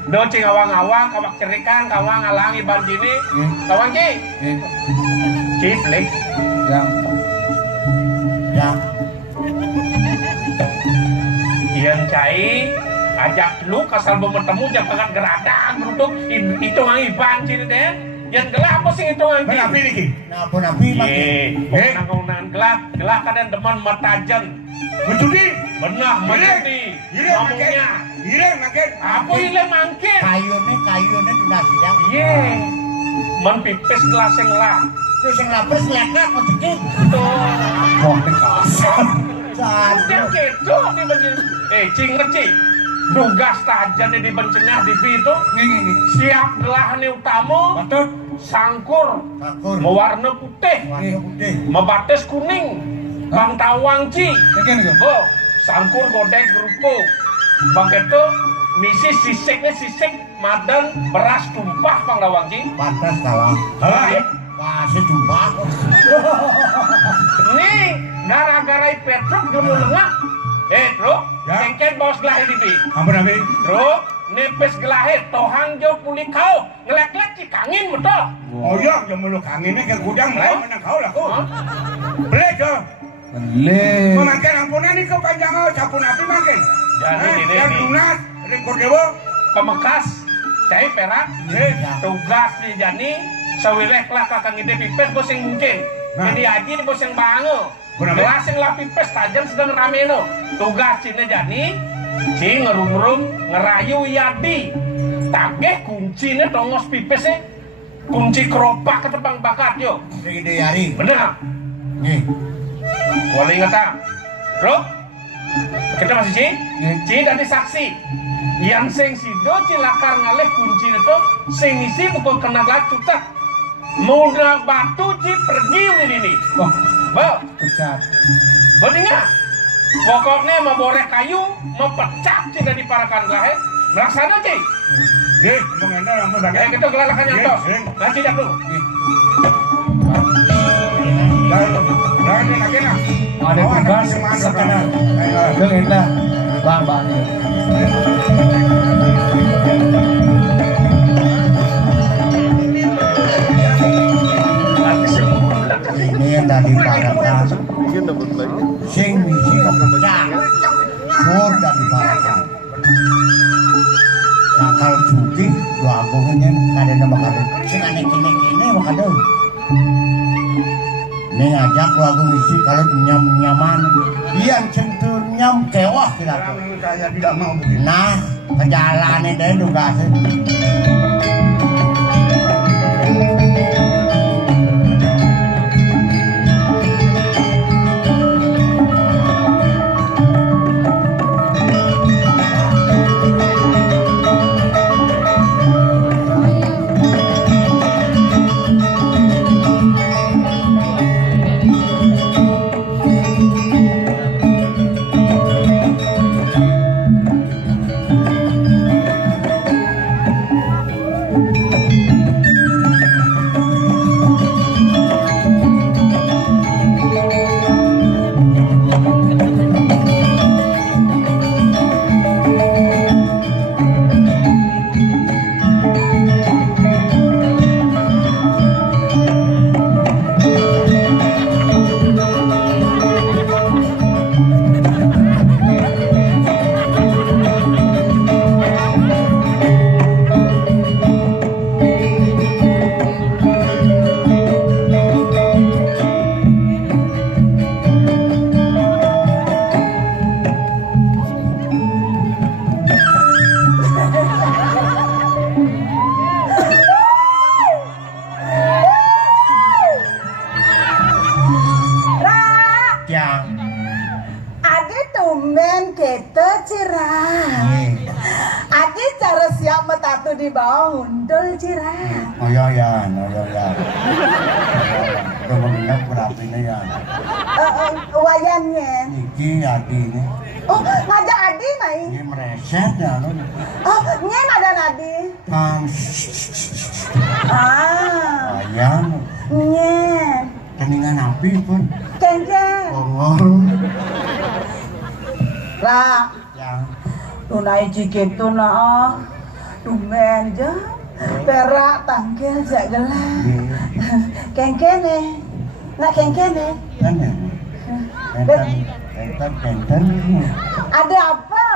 Do cing awang-awang kawak cerikan Kang Wang alahang iban sini. Kawang ci. Cip leh. Yang. Ian cai ajak lu kasal bertemu jam tengah geradang duduk itu iban sini deh. Yang gelah apa sih itu anjing? Menapi lagi. Napi Nang gelah kadang deman matajan. Mencuri. Benah menjadi ngomongnya. Ireng makin. Apa ile mangkin? Kayunya sudah siap. Ye. Men pipis gelas yang lah. Terus yang lapis lekat macam Wah, kasar. Yang gitu di bensin. Cing ngerti. Dugas tajan di bencenah di itu. Ini. Siap gelah nih utama. Betul. Sangkur. Mewarna putih. Membatis kuning. Bang tawang ci. Oh, sangkur godek gerupuk. Bang itu misi sisik madan beras tumpah Bang tawang ci. Pantas kalah. Masih tumpah. Nih, gara-gara Petruk dulu lengah. Truk, cengken bawas gelah di bi. Ampun Nabi. Truk, nepes gelah tohang jo puli kau ngelek-lek cikangin betul. Oh iya, yang meluk anginnya ke gudang lain menang kau lah kau. Beli jo. Beli. Memakai ampunan itu panjang kau, capun api makin. Jadi ini yang tunas, rekor dewa. Pemekas cai perak tugas di jani sawileh lah kakang ide pipes bos yang mungkin jadi aji bos yang bango gelas yang lah pipes tajam sedang rame no tugas cina jani ci ngerum-rum ngerayu yadi tageh kuncinya tongos pipesnya kunci keropak ke tebang bakat yo Ide Yari. bener Nih. boleh ingat tak bro kita masih ci tadi saksi yang sing sido cilakar ngalih kunci itu sing isi pukul kena lacu tak muda batu ci pergi ini Wah, bel pecat. beninga pokoknya mau borek kayu mau pecah ci dari parakan lah melaksana ci Gih, mengendal yang mudah. kita gelalakan yang tos nanti dah dulu Dan lagi nak. Ada tugas sekarang. Dengar dah, bang. Ini yang tadi parakan. Sing misi kepecah. Sur dari parakan. Nakal cuti dua agungnya kada nama kada. Sing aneh kini makada. Ini ngajak dua agung misi kalau nyam-nyaman. Yang centur nyam kewah kira. Saya tidak mau begitu. Nah, perjalanannya deh juga sih. di bawah undul cirah. Oh ya. Udah mengendap berapa ini ya? Wayannya. Iki Adi ini. Oh, ngajak Adi main? Ini mereset ya lo. Oh, nyen ada Adi. Wayang. Nyen. Keningan api pun. Kengkeng. Bongol. Lah. Ya. Tunai jikitu na. Tumen je. Perak tangkil jak gelah. Kengkeng nih. Nak kengkeng nih. Kan ya. Benten. Ada apa?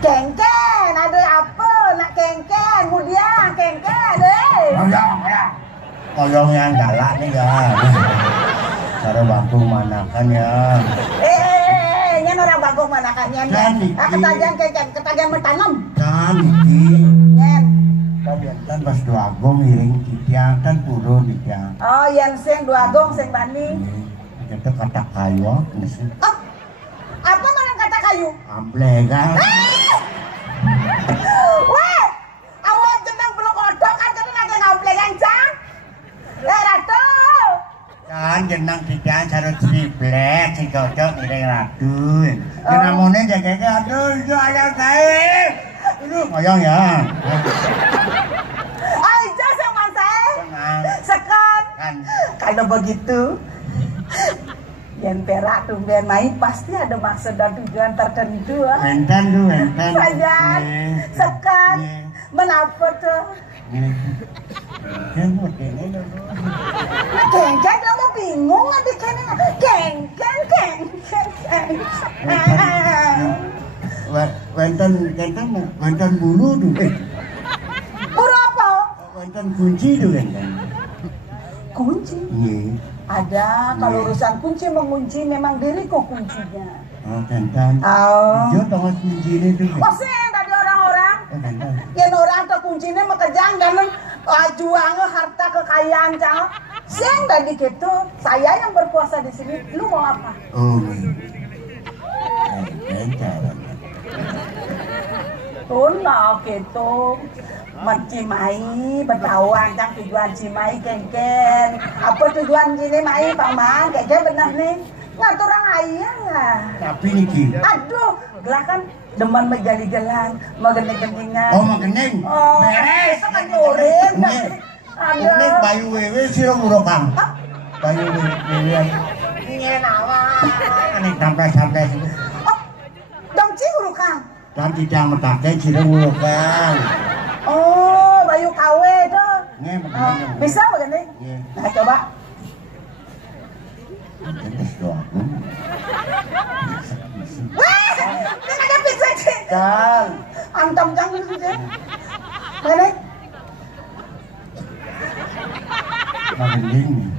Kengkeng, ada apa? Nak kengkeng, mudia kengkeng deh. Koyong yang galak nih ya. Cara bantu manakan ya. Nyen orang bagus manakannya. Ketagihan kengkeng, ketagihan bertanam. Kan iki. Nyen. Kan pas dua agong ngiring titiang kan turun titiang. Oh, yang sing dua agong sing bani. Itu kata kayu nasi. Oh, apa orang kata kayu? Amplegan. Weh, awak jeneng belum kodok kan kena lagi ngamplegan cang. Ratu. Kan jeneng titiang cara triplek si cocok ngiring ratu. Namanya jaga aduh itu ayam saya. Aduh, ayang ya. Aja sama saya. Sekat. Kalau begitu, yang perak tuh biar main pasti ada maksud dan tujuan tertentu. Enten tuh, enten. Sajan, sekat. Menapa tuh? Kengkeng kamu bingung adik kengkeng. wonten bulu tuh. Bulu apa? Wonten kunci tuh kan. Kunci? Iya. Ada, kalau urusan kunci mengunci memang diri kok kuncinya. Oh, kantan. Oh. Dia tahu kunci ini tuh. Oh, sih tadi orang-orang. Kantan. Yang orang tuh kuncinya mekejang dan juang harta kekayaan cang. Sing tadi gitu, saya yang berpuasa di sini. Lu mau apa? Oh. Kantan. Tuna gitu. Mencimai, bertawang cang tujuan cimai kengken. Apa tujuan cimai paman? Kayaknya benar nih. Ngatur orang ayah lah. Tapi niki. Aduh, gelah kan demen megali-gelang, megening-geningan. Oh, megening. Oh, beres. Itu kan nyurin. Ini bayu wewe sira ngurokang. Bayu wewe. Nyen awak. Ini sampai Oh, dongci ngurukang. dan tidak metake sira ngurokang. Oh, bayu kawe tuh. Nge megening. Bisa begini? Nah, coba. Wah, ini ada bisa sih. Dan Antam jangan sih. Begini. megening.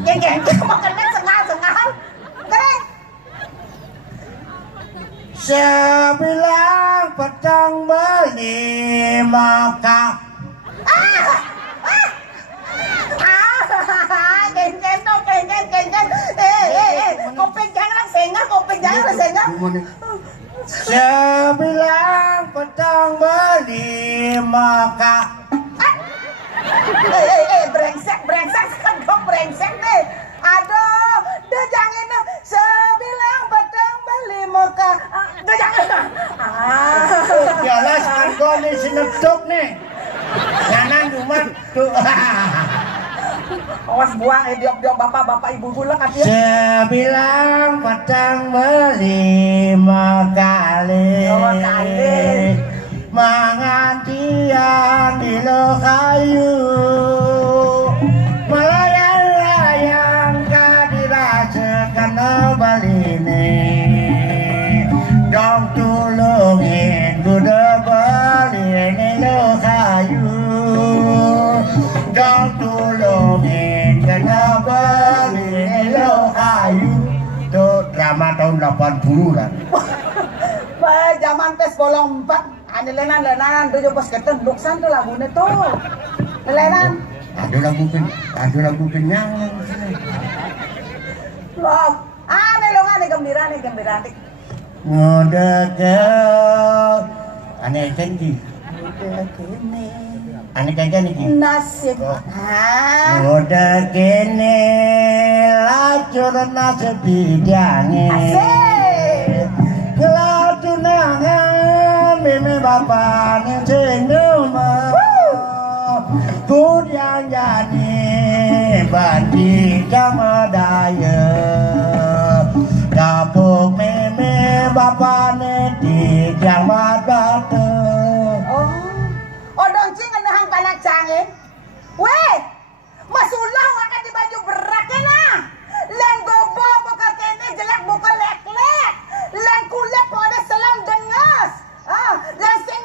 Geng-geng makannya sengah-sengah. Begini. Sebilang petang beli maka Kopeng jangan sengah, kopeng jangan sengah. Sebilang petang beli maka brengsek kan dong brengsek nih. Aduh, dia jangan sebilang petang beli muka. Dia jangan. jelas kan kau nih sinedok nih. Jangan cuma tuh. Awas buang diok-diok bapak-bapak ibu-ibu lah katanya. Sebilang petang beli makali. Mangan tiang di lokayu. Melayang-layang kadirajakan baline. Dong tulungin kuda baline lokayu. Dong tulungin kena baline lokayu. Itu drama tahun 80 kan. Zaman tes bolong 4. Ada lenan tujuh pas ketenduk san tuh lagunya tuh. Lenan. Ada lagu kenyang. Loh, aneh lo aneh gembira nih. Ngedeket. Aneh cengi. Aneh kagak nih. Nasib. Udah kene lacur nasib bidange. Asik. Kelacunangan mimi bapaknya cenuma. Kudian jadi bandi jamadaya. Dapuk mimi bapaknya di jamat batu. Oh dongcing ngendahang panak canggih. Weh, masulah wakan di baju berak nah. Len gobo buka kene jelek buka lek-lek. Len kulit pada selam dengas. Len sing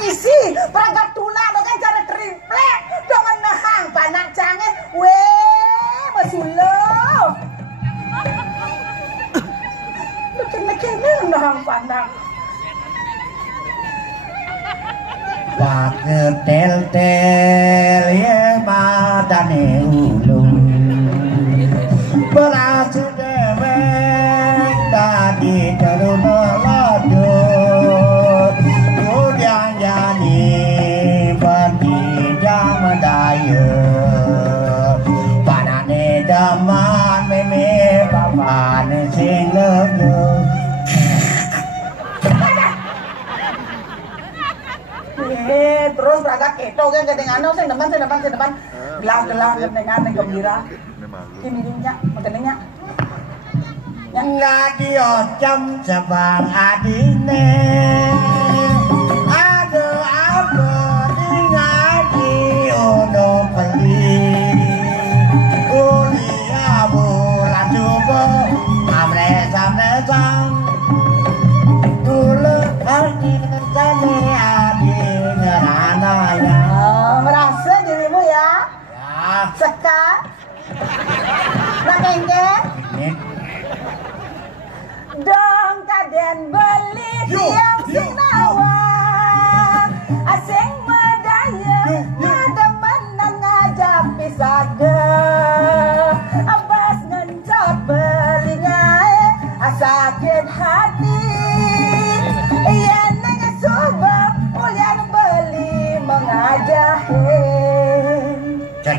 misi peragak tulang dengan cara triplek. Dengan nahang panak canggih. Weh, masulah. Kene nahang panak. Pakai tel-tel ya madane ulung berhasil dewek tadi teruna ladut kemudian jadi bertijang mendaya panane daman meme papane sing lego. Terus beragak keto kan kedengaran sing depan gelang kedengaran gembira ini nya makannya nggak diocam cabang adine aduh apa ngaji ono peli kuliah bulan coba amre samne sang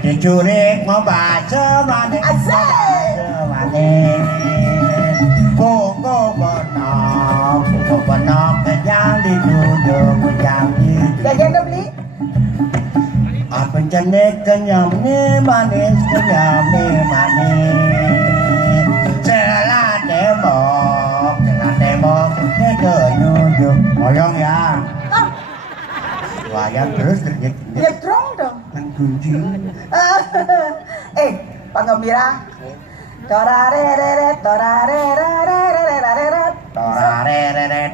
dicurik mau baca mana Koko benok kejang dituduh kejang dituduh Jajan udah beli? Apa jenis kenyam ni manis kenyam ni manis Celah tembok Ini kenyuduk Oyong ya Wayang terus Nyetrong dong Kan kunci Panggembira Torareret Torareret Torareret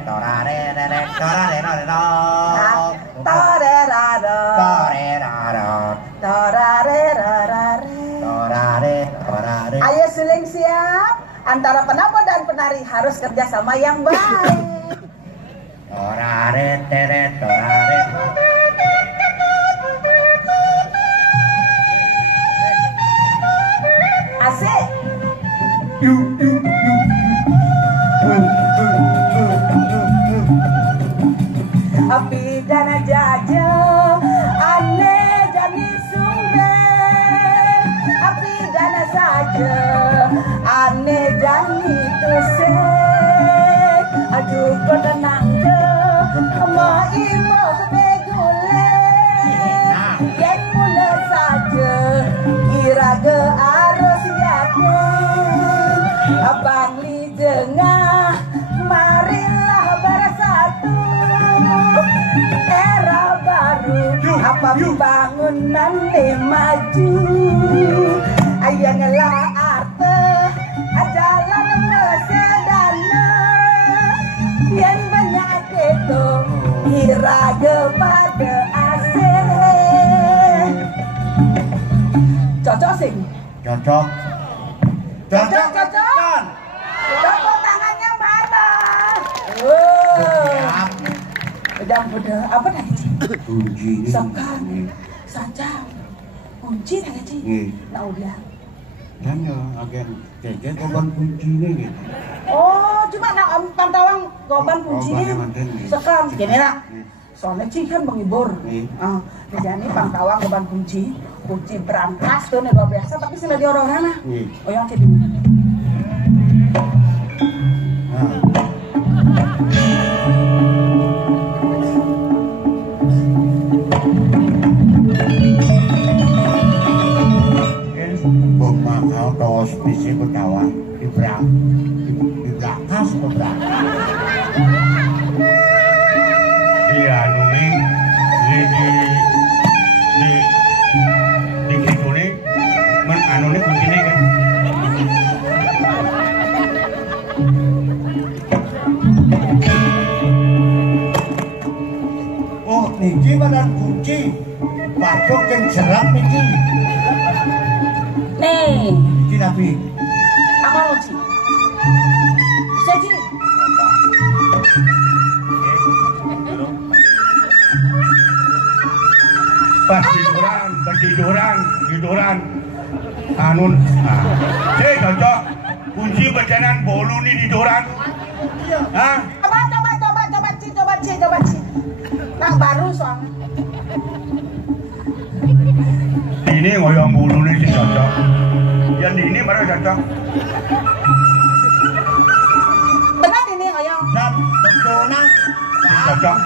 Ayo suling siap. Antara penambang dan penari harus kerjasama yang baik. Toraret teret toraret. Asik. Api dana jaja aneh jani sumbe. Api dana saja aneh jani tusek. Aduh penenang deh ma imo begule. Yang mula saja kira ke arus yakin. Abang li jengah marilah bersatu. Era baru apa bangunan le maju. Ayangelah arte jalan mesedana. Yang banyak itu iraga pada asih. Cocok sing. Cocok. Cocok. Tepuk tangannya mana? Pedang beda apa tadi? Kunci. Sekan, sajam, kunci tadi. Nah udah. Dan ya agen keke korban kunci ni. Oh, cuma nak pantawang korban kunci ni. Sekan, gini nak. Soalnya cing kan menghibur. Jadi pantawang korban kunci berantas tuh nih luar biasa. Tapi sih lagi orang-orang lah. Oh yang kayak gini. Bom tos bisi berkawan di belakang seberang. Iya nuni di gitu nih men anu nih kuncinya kan. Oh niki badan kunci pacok yang jerak niki. Nih, Niki nabi. apa kunci? Bisa sini. Pas tiduran anun saya cocok kunci berjalan bolu nih tiduran Coba Ci. Nah baru soalnya. ini ngoyong bulu nih sih cocok yang di ini baru cocok Benar ini oyong. Dan bentonang cocok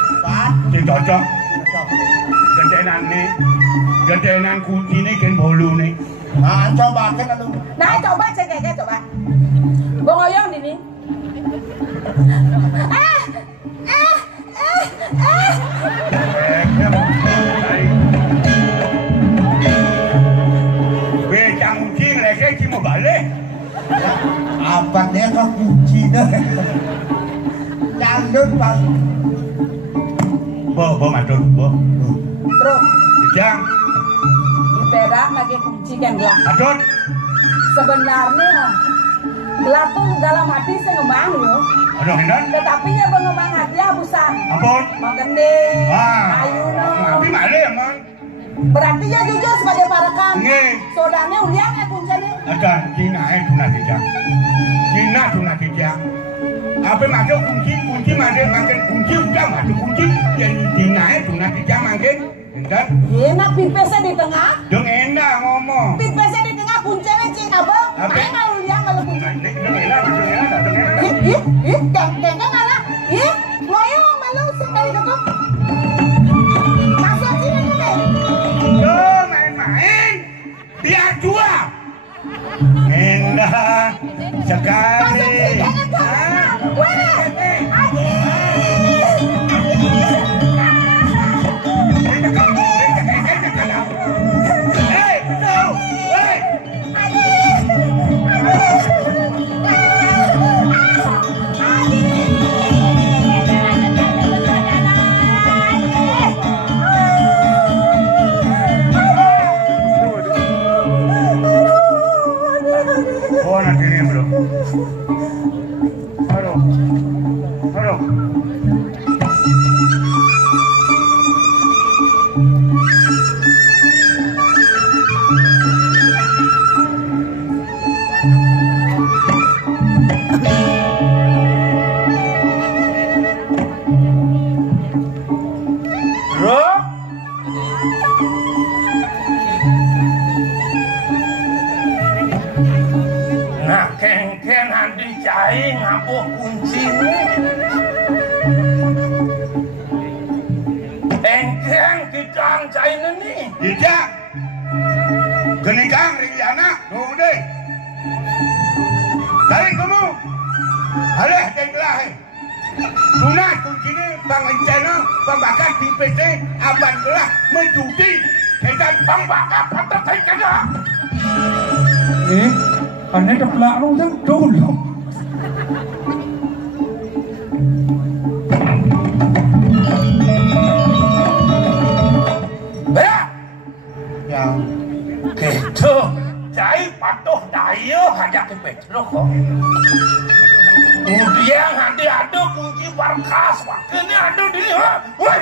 sih cocok gentenan kunci nih kan bolu nih coba kan anu. Nah coba cek coba. Bang oyong ini. Becang kunci ngeleke sih mau balik Apa dia kok kunci dah. Jangan bang. Bo matur bo Bro, Jang di perak lagi kunci kan gelap. matur Sebenarnya gelap tuh dalam hati saya ngembang yo. aduh hendan Tetapi ya pengembang hati abusan. ampun Mau gending, ayu no. tapi malah ya man Berarti ya jujur sebagai parekan. Nggih. Sodanya uliang ya kuncinya. ada Cina tunah kijang Cina tunah kijang apa masuk kunci makin kunci udah masuk kunci yang Cina tunah kijang makin pinten? Enak pipesnya di tengah. Dong enak ngomong. Pipesnya di tengah kuncinya cing abang. Apa? Ayo kalau liang kalau kunci. Dong enak. Deng anak. Ngoyo malu sekali ketuk. Masuk sini nih. Tuh main-main. Biar dua. Indah sekali. Aneh deplak lu kan dulu. Yang gitu, cai patuh daya hajak ke Petro kok. Kemudian ada kunci barkas, wakilnya ada di woi.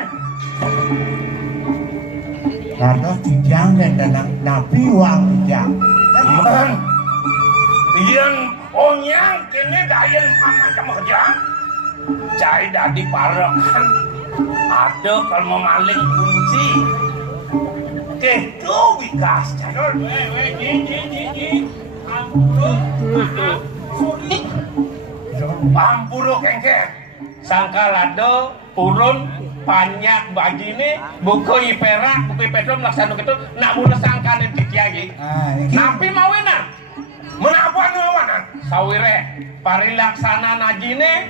Lalu dijang dan nabi uang dijang. Man, iyan onyang kini dayan macam kerja. Cai dadi parakan. Ada kalau mau maling kunci. Gitu wikas cai. Ampuro kengke. Sangka lado purun banyak bajine buku perak buku petrol melaksanakan itu nak mulai sangkanin titiagi. Napi mawena menapa ngawana sawire parilaksana najine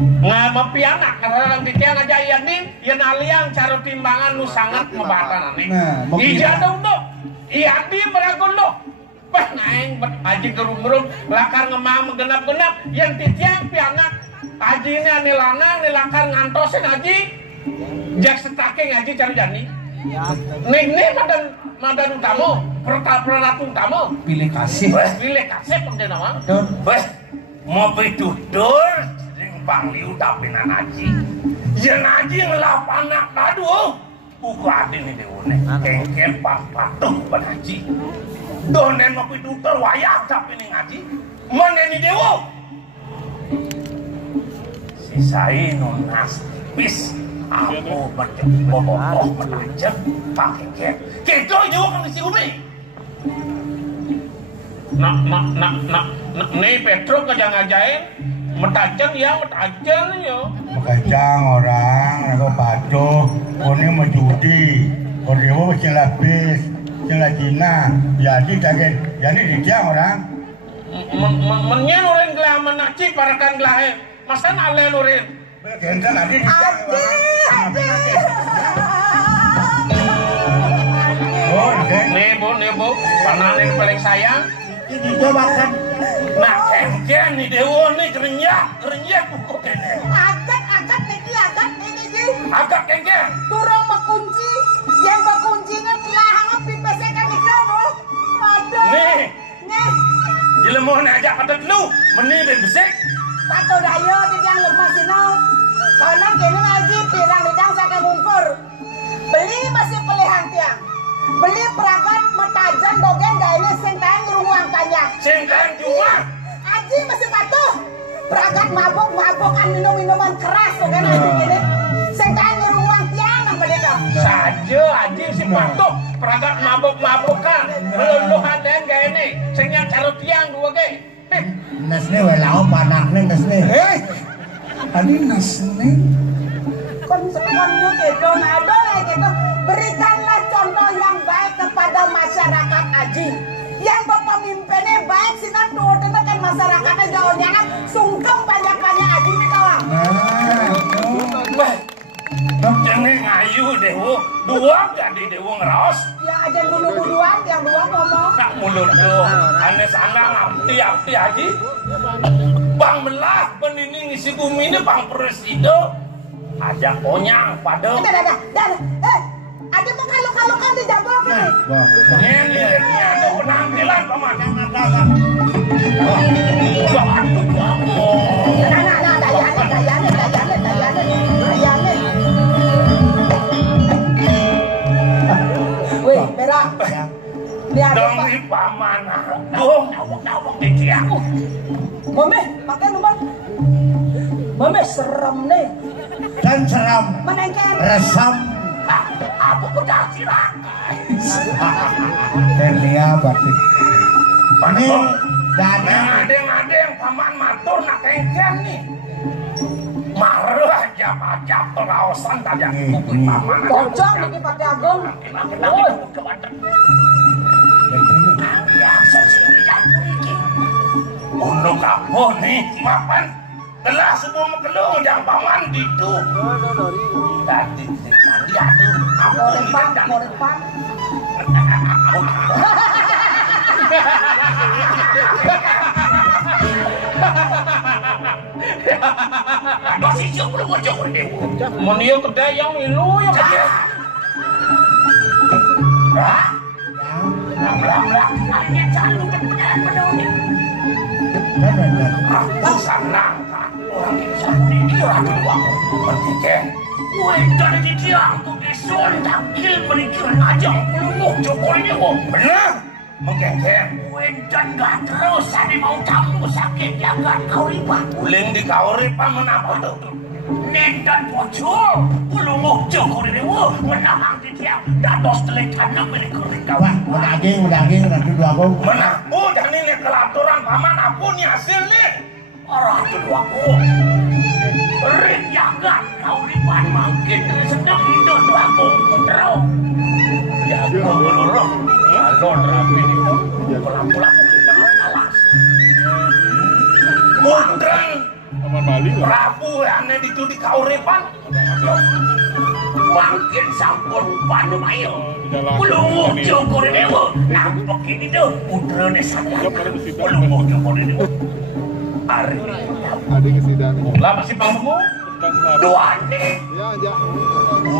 ngamepi anak kadang titiang aja iyanin yen aliang cara timbangan nu sangat ngebatan nih. Ijada untuk iadi meragondo pas naeng aji gerung-gerung lakar ngemam genap-genap yen titiang pi anak aji ini anilana nilakar ngantosin aji jak setake ngaji cari jani ini madan utama peratu utama Pilih kasih pengen nama mau ditudur sering bangli udapinan aji yang aji ngelap anak aduh buku adin ini une kengken patuh banaji donen mau ditudur wayak tapi ini ngaji mana ini dewo sisain nunas bis aku bobotoh menajam pakai kek gitu juga kan si umi nak nih Petro kejang ngajain metajam ya metajam yo Makajang orang aku patuh ini mau judi orang itu celabis celajina jadi kaget jadi dijang orang menyen orang gelah menaci parakan gelah masa nalen orang Kencan adi dijang nih bu pananin paling sayang Ini dia makan. Nah kencan nih dewo nih kerenyak buku kene Agak ini agak kencan turang makunci yang makuncinya telah pipesnya kan ikaw aduh nih jelemoh aja kata dulu meni besek pato dayo di yang lemas sino karena kini ngaji pirang lidang saya ngumpur beli masih pilihan tiang beli perangkat metajan dogen gak ini singkain ruang tanya singkain cuma aji masih patuh perangkat mabuk-mabukan minuman keras dogen aji gini singkain ruang tiang apa dia saja aji walau panaknya nesne. Tadi nesne. Konsekonnya gitu, adol gitu. Berikanlah contoh yang baik kepada masyarakat Aji. Yang pemimpinnya baik sih tuh kan masyarakatnya jauh-jangan sungkem banyak-banyak Aji nih kawan. Jangan ngayu dewo, dua jadi dewo ngeros. Ya aja dulu buduan, yang dua ngomong. Tak mulut tuh, aneh sana ngerti Haji. Bang belah penini ngisi bumi ini bang presiden. Ajak konyang pada. Ada mau kalau-kalokan di jabok nih. Ini ada penampilan paman. Wih, berak. Dong di paman. Dong nawak di tiang. Mame, pakai nomor. Mame serem nih. Dan seram. Menengken. Resam. Aku udah silang. Terlia batik. Ini dan Adeng paman matur nak kengken nih. Marah aja pajak pengawasan tadi kuku paman. Pocong lagi pakai agung. Woi, kebantet. Biasa sini dan pergi. Untuk kamu nih, mapan. Telah semua mekelung yang paman itu. Tadi sandi aku. Aku Korepang. masih jauh belum jauh ini. Menio kedai yang ilu yang kedai. Belang-belang, hanya selalu berpenuh. Aku senang kan orang ini orang kedua bertiga. Woi, dari dia aku disuruh takil menikiran ajang pelumuk Joko ini kok. Benar? Mengkengkeng. Woi, dan gak terus ada mau tamu sakit ya gak kau ripan. Uling di kau ripan menapa tuh? Nendan bocor pelumuk Joko ini menang di dia. Dados telik tanam menikiran kau. Mendaging nanti dua gong. Menang. Oh, dan ini kelaturan paman apun hasil nih. Orang kedua aku. Rik jagat kau lipat makin sedang hidup dua aku putra. Ya guru. Alon rapi itu. Pulang-pulang kita alas. Mundreng. Prabu aneh itu di kauripan. Makin sampun panu mayo. Belum Joko Dewa. Nampak ini tuh putra desa. Belum Joko Dewa. Hari Ada kesidang. lah masih pangmu doa nih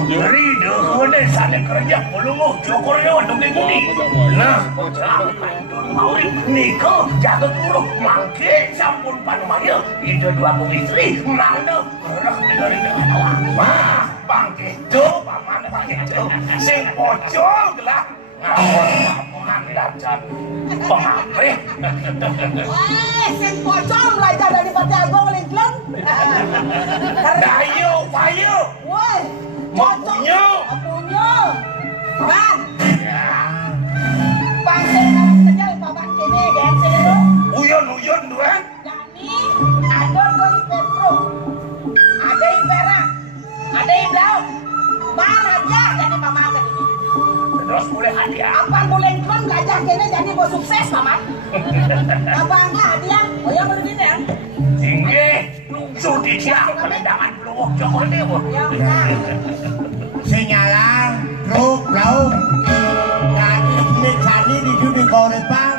dari dulu sana kerja belum Joko Dewa dong ini nah mau nikah jaga kurung makin sampun panumanya itu dua istri mana kerah dari dengan awak mah bangkit tuh paman bangkit sing pocong gelah ngawon dacan pengaprih Sing pocong belajar dari Pati Agung Linglung. Dayu, payu. Woi, Mapunyo. Bang. Bang sing kejal papan kene gen sing itu. Uyon duan. Jani ada doi Petro. Ada Ipera. Ada Iblau. Bang hadiah jadi paman ini. Terus boleh hadiah. Apaan boleh Linglung belajar kene jadi bos sukses paman. Abangnya hadiah. Oh yang berdiri ya. Tinggi, nungsu di tiang kelendangan peluk Joko Dewa. Sinyalang, truk, lauk. Tadi ini cani di judi korepang.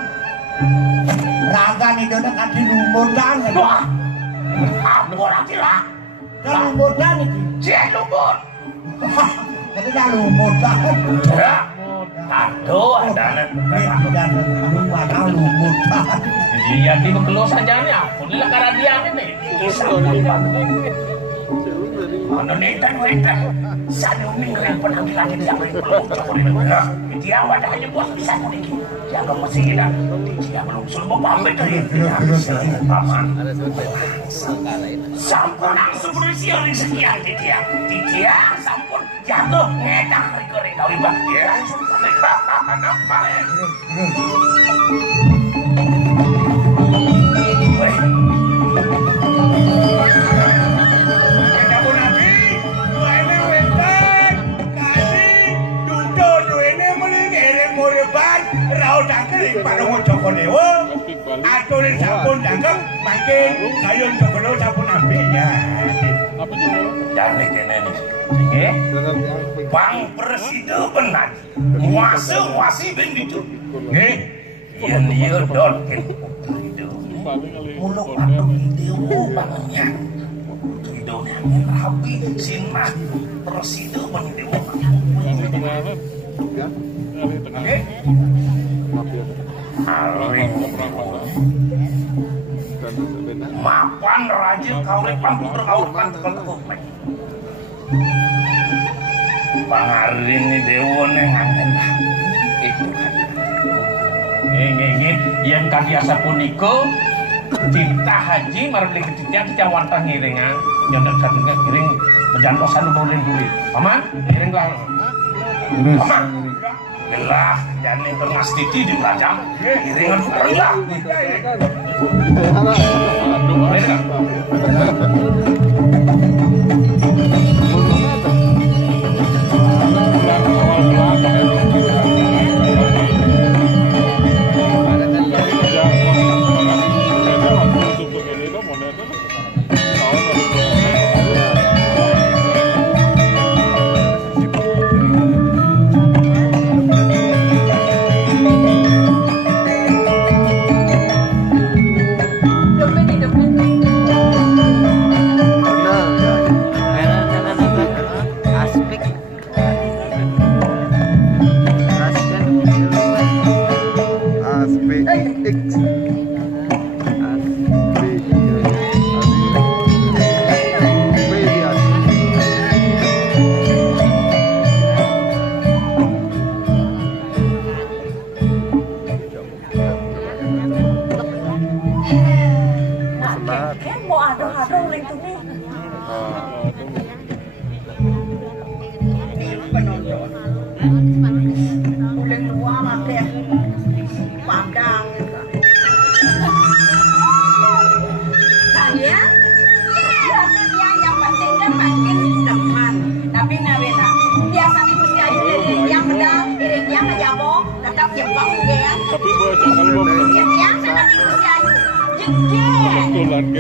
Ragan itu kan di lumurkan. Wah, aku orang gila. Kan lumurkan itu. Cek lumur. Itu kan lumurkan. Ya, aduh, ada Dan mana lumurkan. Iya di bekelo saja nih aku lah karena dia nih. kisah Ano netan sana umingin penampilan dia peluk Joko Dewa. Nah, dia wadahnya buat bisa kuning. Jaga mesin dia belum suruh pamit dari paman. Sampun langsung berusia sekian dia sampun jatuh ngedang kering kau ibak dia. Nampak. ing Palungo Jogodewo aturin sampun dagem makin kayun Jogodewo sampun ambilnya. Jane kene nih. Nggih. Bang Presiden benar. Muasi ben itu. Nggih. Yen ieu dot muluk patung dewo bangunnya. Itu yang rapi sinah Presiden ben dewo. Oke. Mapan raja kauripan putra kauripan tekel-tekel. Pangarin ni dewa ni ngangen itu kan. Ngengengit yang kadiasa puniko cinta haji marbeli kecilnya kecawantah ngiringan yang dekat dengan ngiring menjantosan boleh duit. Paman, ngiring lah. Paman. Belah, jangan yang ternastiti di belakang. Ngiringan belah.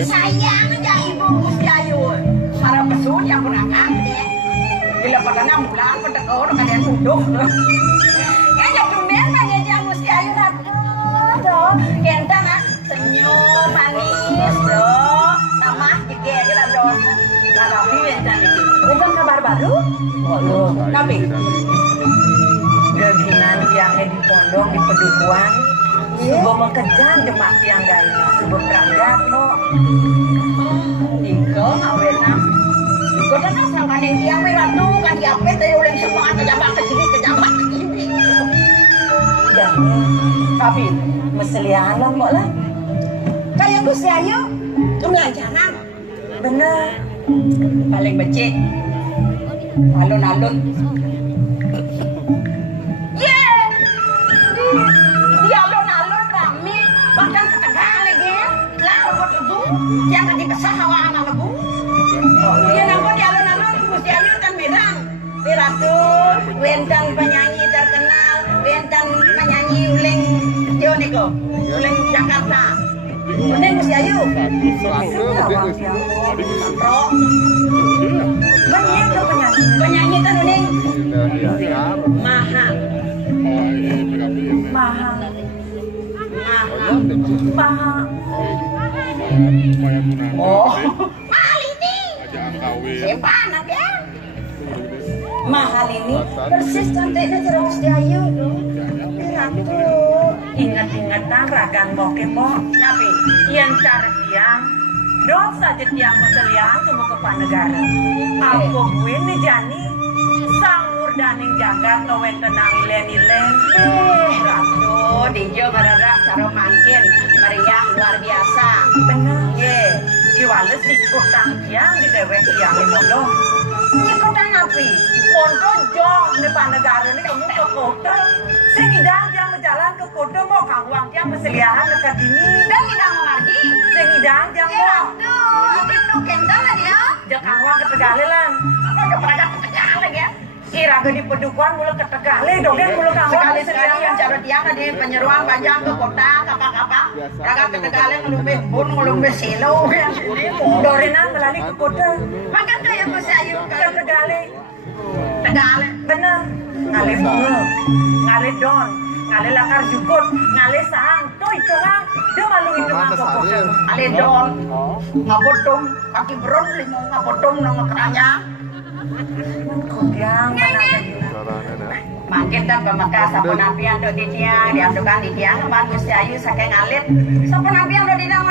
Sayang aja ibu Gusti Ayu. Para pesun yang berangkat deh. Bila pada 6 bulan pada kau udah kalian duduk. Ya jadi tumben aja yang Gusti Ayu tuh. Kenta nak senyum manis tuh. Tamah jege aja lah dong. Lah tapi kenta nih. Udah kabar baru? Oh, tapi gegingan yang di pondok di pedukuhan. Sebuah mengejar jemaat yang gak ini sebuah berangkat kok. Iko awena Iko kan sangka yang tiang meratu kan diapet dari ulang semua kejambak ke sini kejambak ke sini. Dan tapi meselian lah kok lah. Kayak Gusti Ayu kemelancaran. Bener. Paling becik. Alun-alun. Bahkan ketegang lagi lah robot lebu yang tadi besar hawa anak lebu dia nampak di alun-alun Gusti Ayu kan merang beratur wentang penyanyi terkenal wentang penyanyi uling Tioniko uling Jakarta kemudian Gusti Ayu penyanyi kan uling mahal oh, mahal ini simpanan ya mahal ini persis cantiknya cara Gusti Ayu Ratu ingat-ingatan ragan bokepok tapi yang cari tiang dot saja tiang meselian tunggu ke panegara aku gue nih Jani sangur daning jagat nowen tenang ilen-ilen Ratu dijo berada cara mangkin meriah luar biasa benar ye iwales ikutan tiang di dewek tiang mondo ikutan api mondo jauh depan negara ini kamu ke kota sengidang yang berjalan ke kota mau kawang tiang meseliahan dekat ini dan idang lagi sengidang yang mau itu kendal lah dia jak kawang ke Tegalelan apa ke Praga ke Tegal lagi ya kira di pedukuhan mula ke Tegale dogen mula kawan Sekali-sekali yang cara tiang di penyeruan panjang ke kota apa-apa. Raga ke Tegale ngelumbe bun ngelumbe silo. Dorena melani ke kota. Makan kayak Mas Ayu Ke Tegale. Tegale. Bener. Ngale bunga, ngale don, ngale lakar jukut, ngale sahang, toy curang, dia malu itu ngapa kota. Ale don. Ngapotong kaki beron limo ngapotong nang keranya. Yang mana? Makin dan pemeka sapu napi yang do di tiang diandukan di tiang manusia ayu saking alit sapu napi yang do di tiang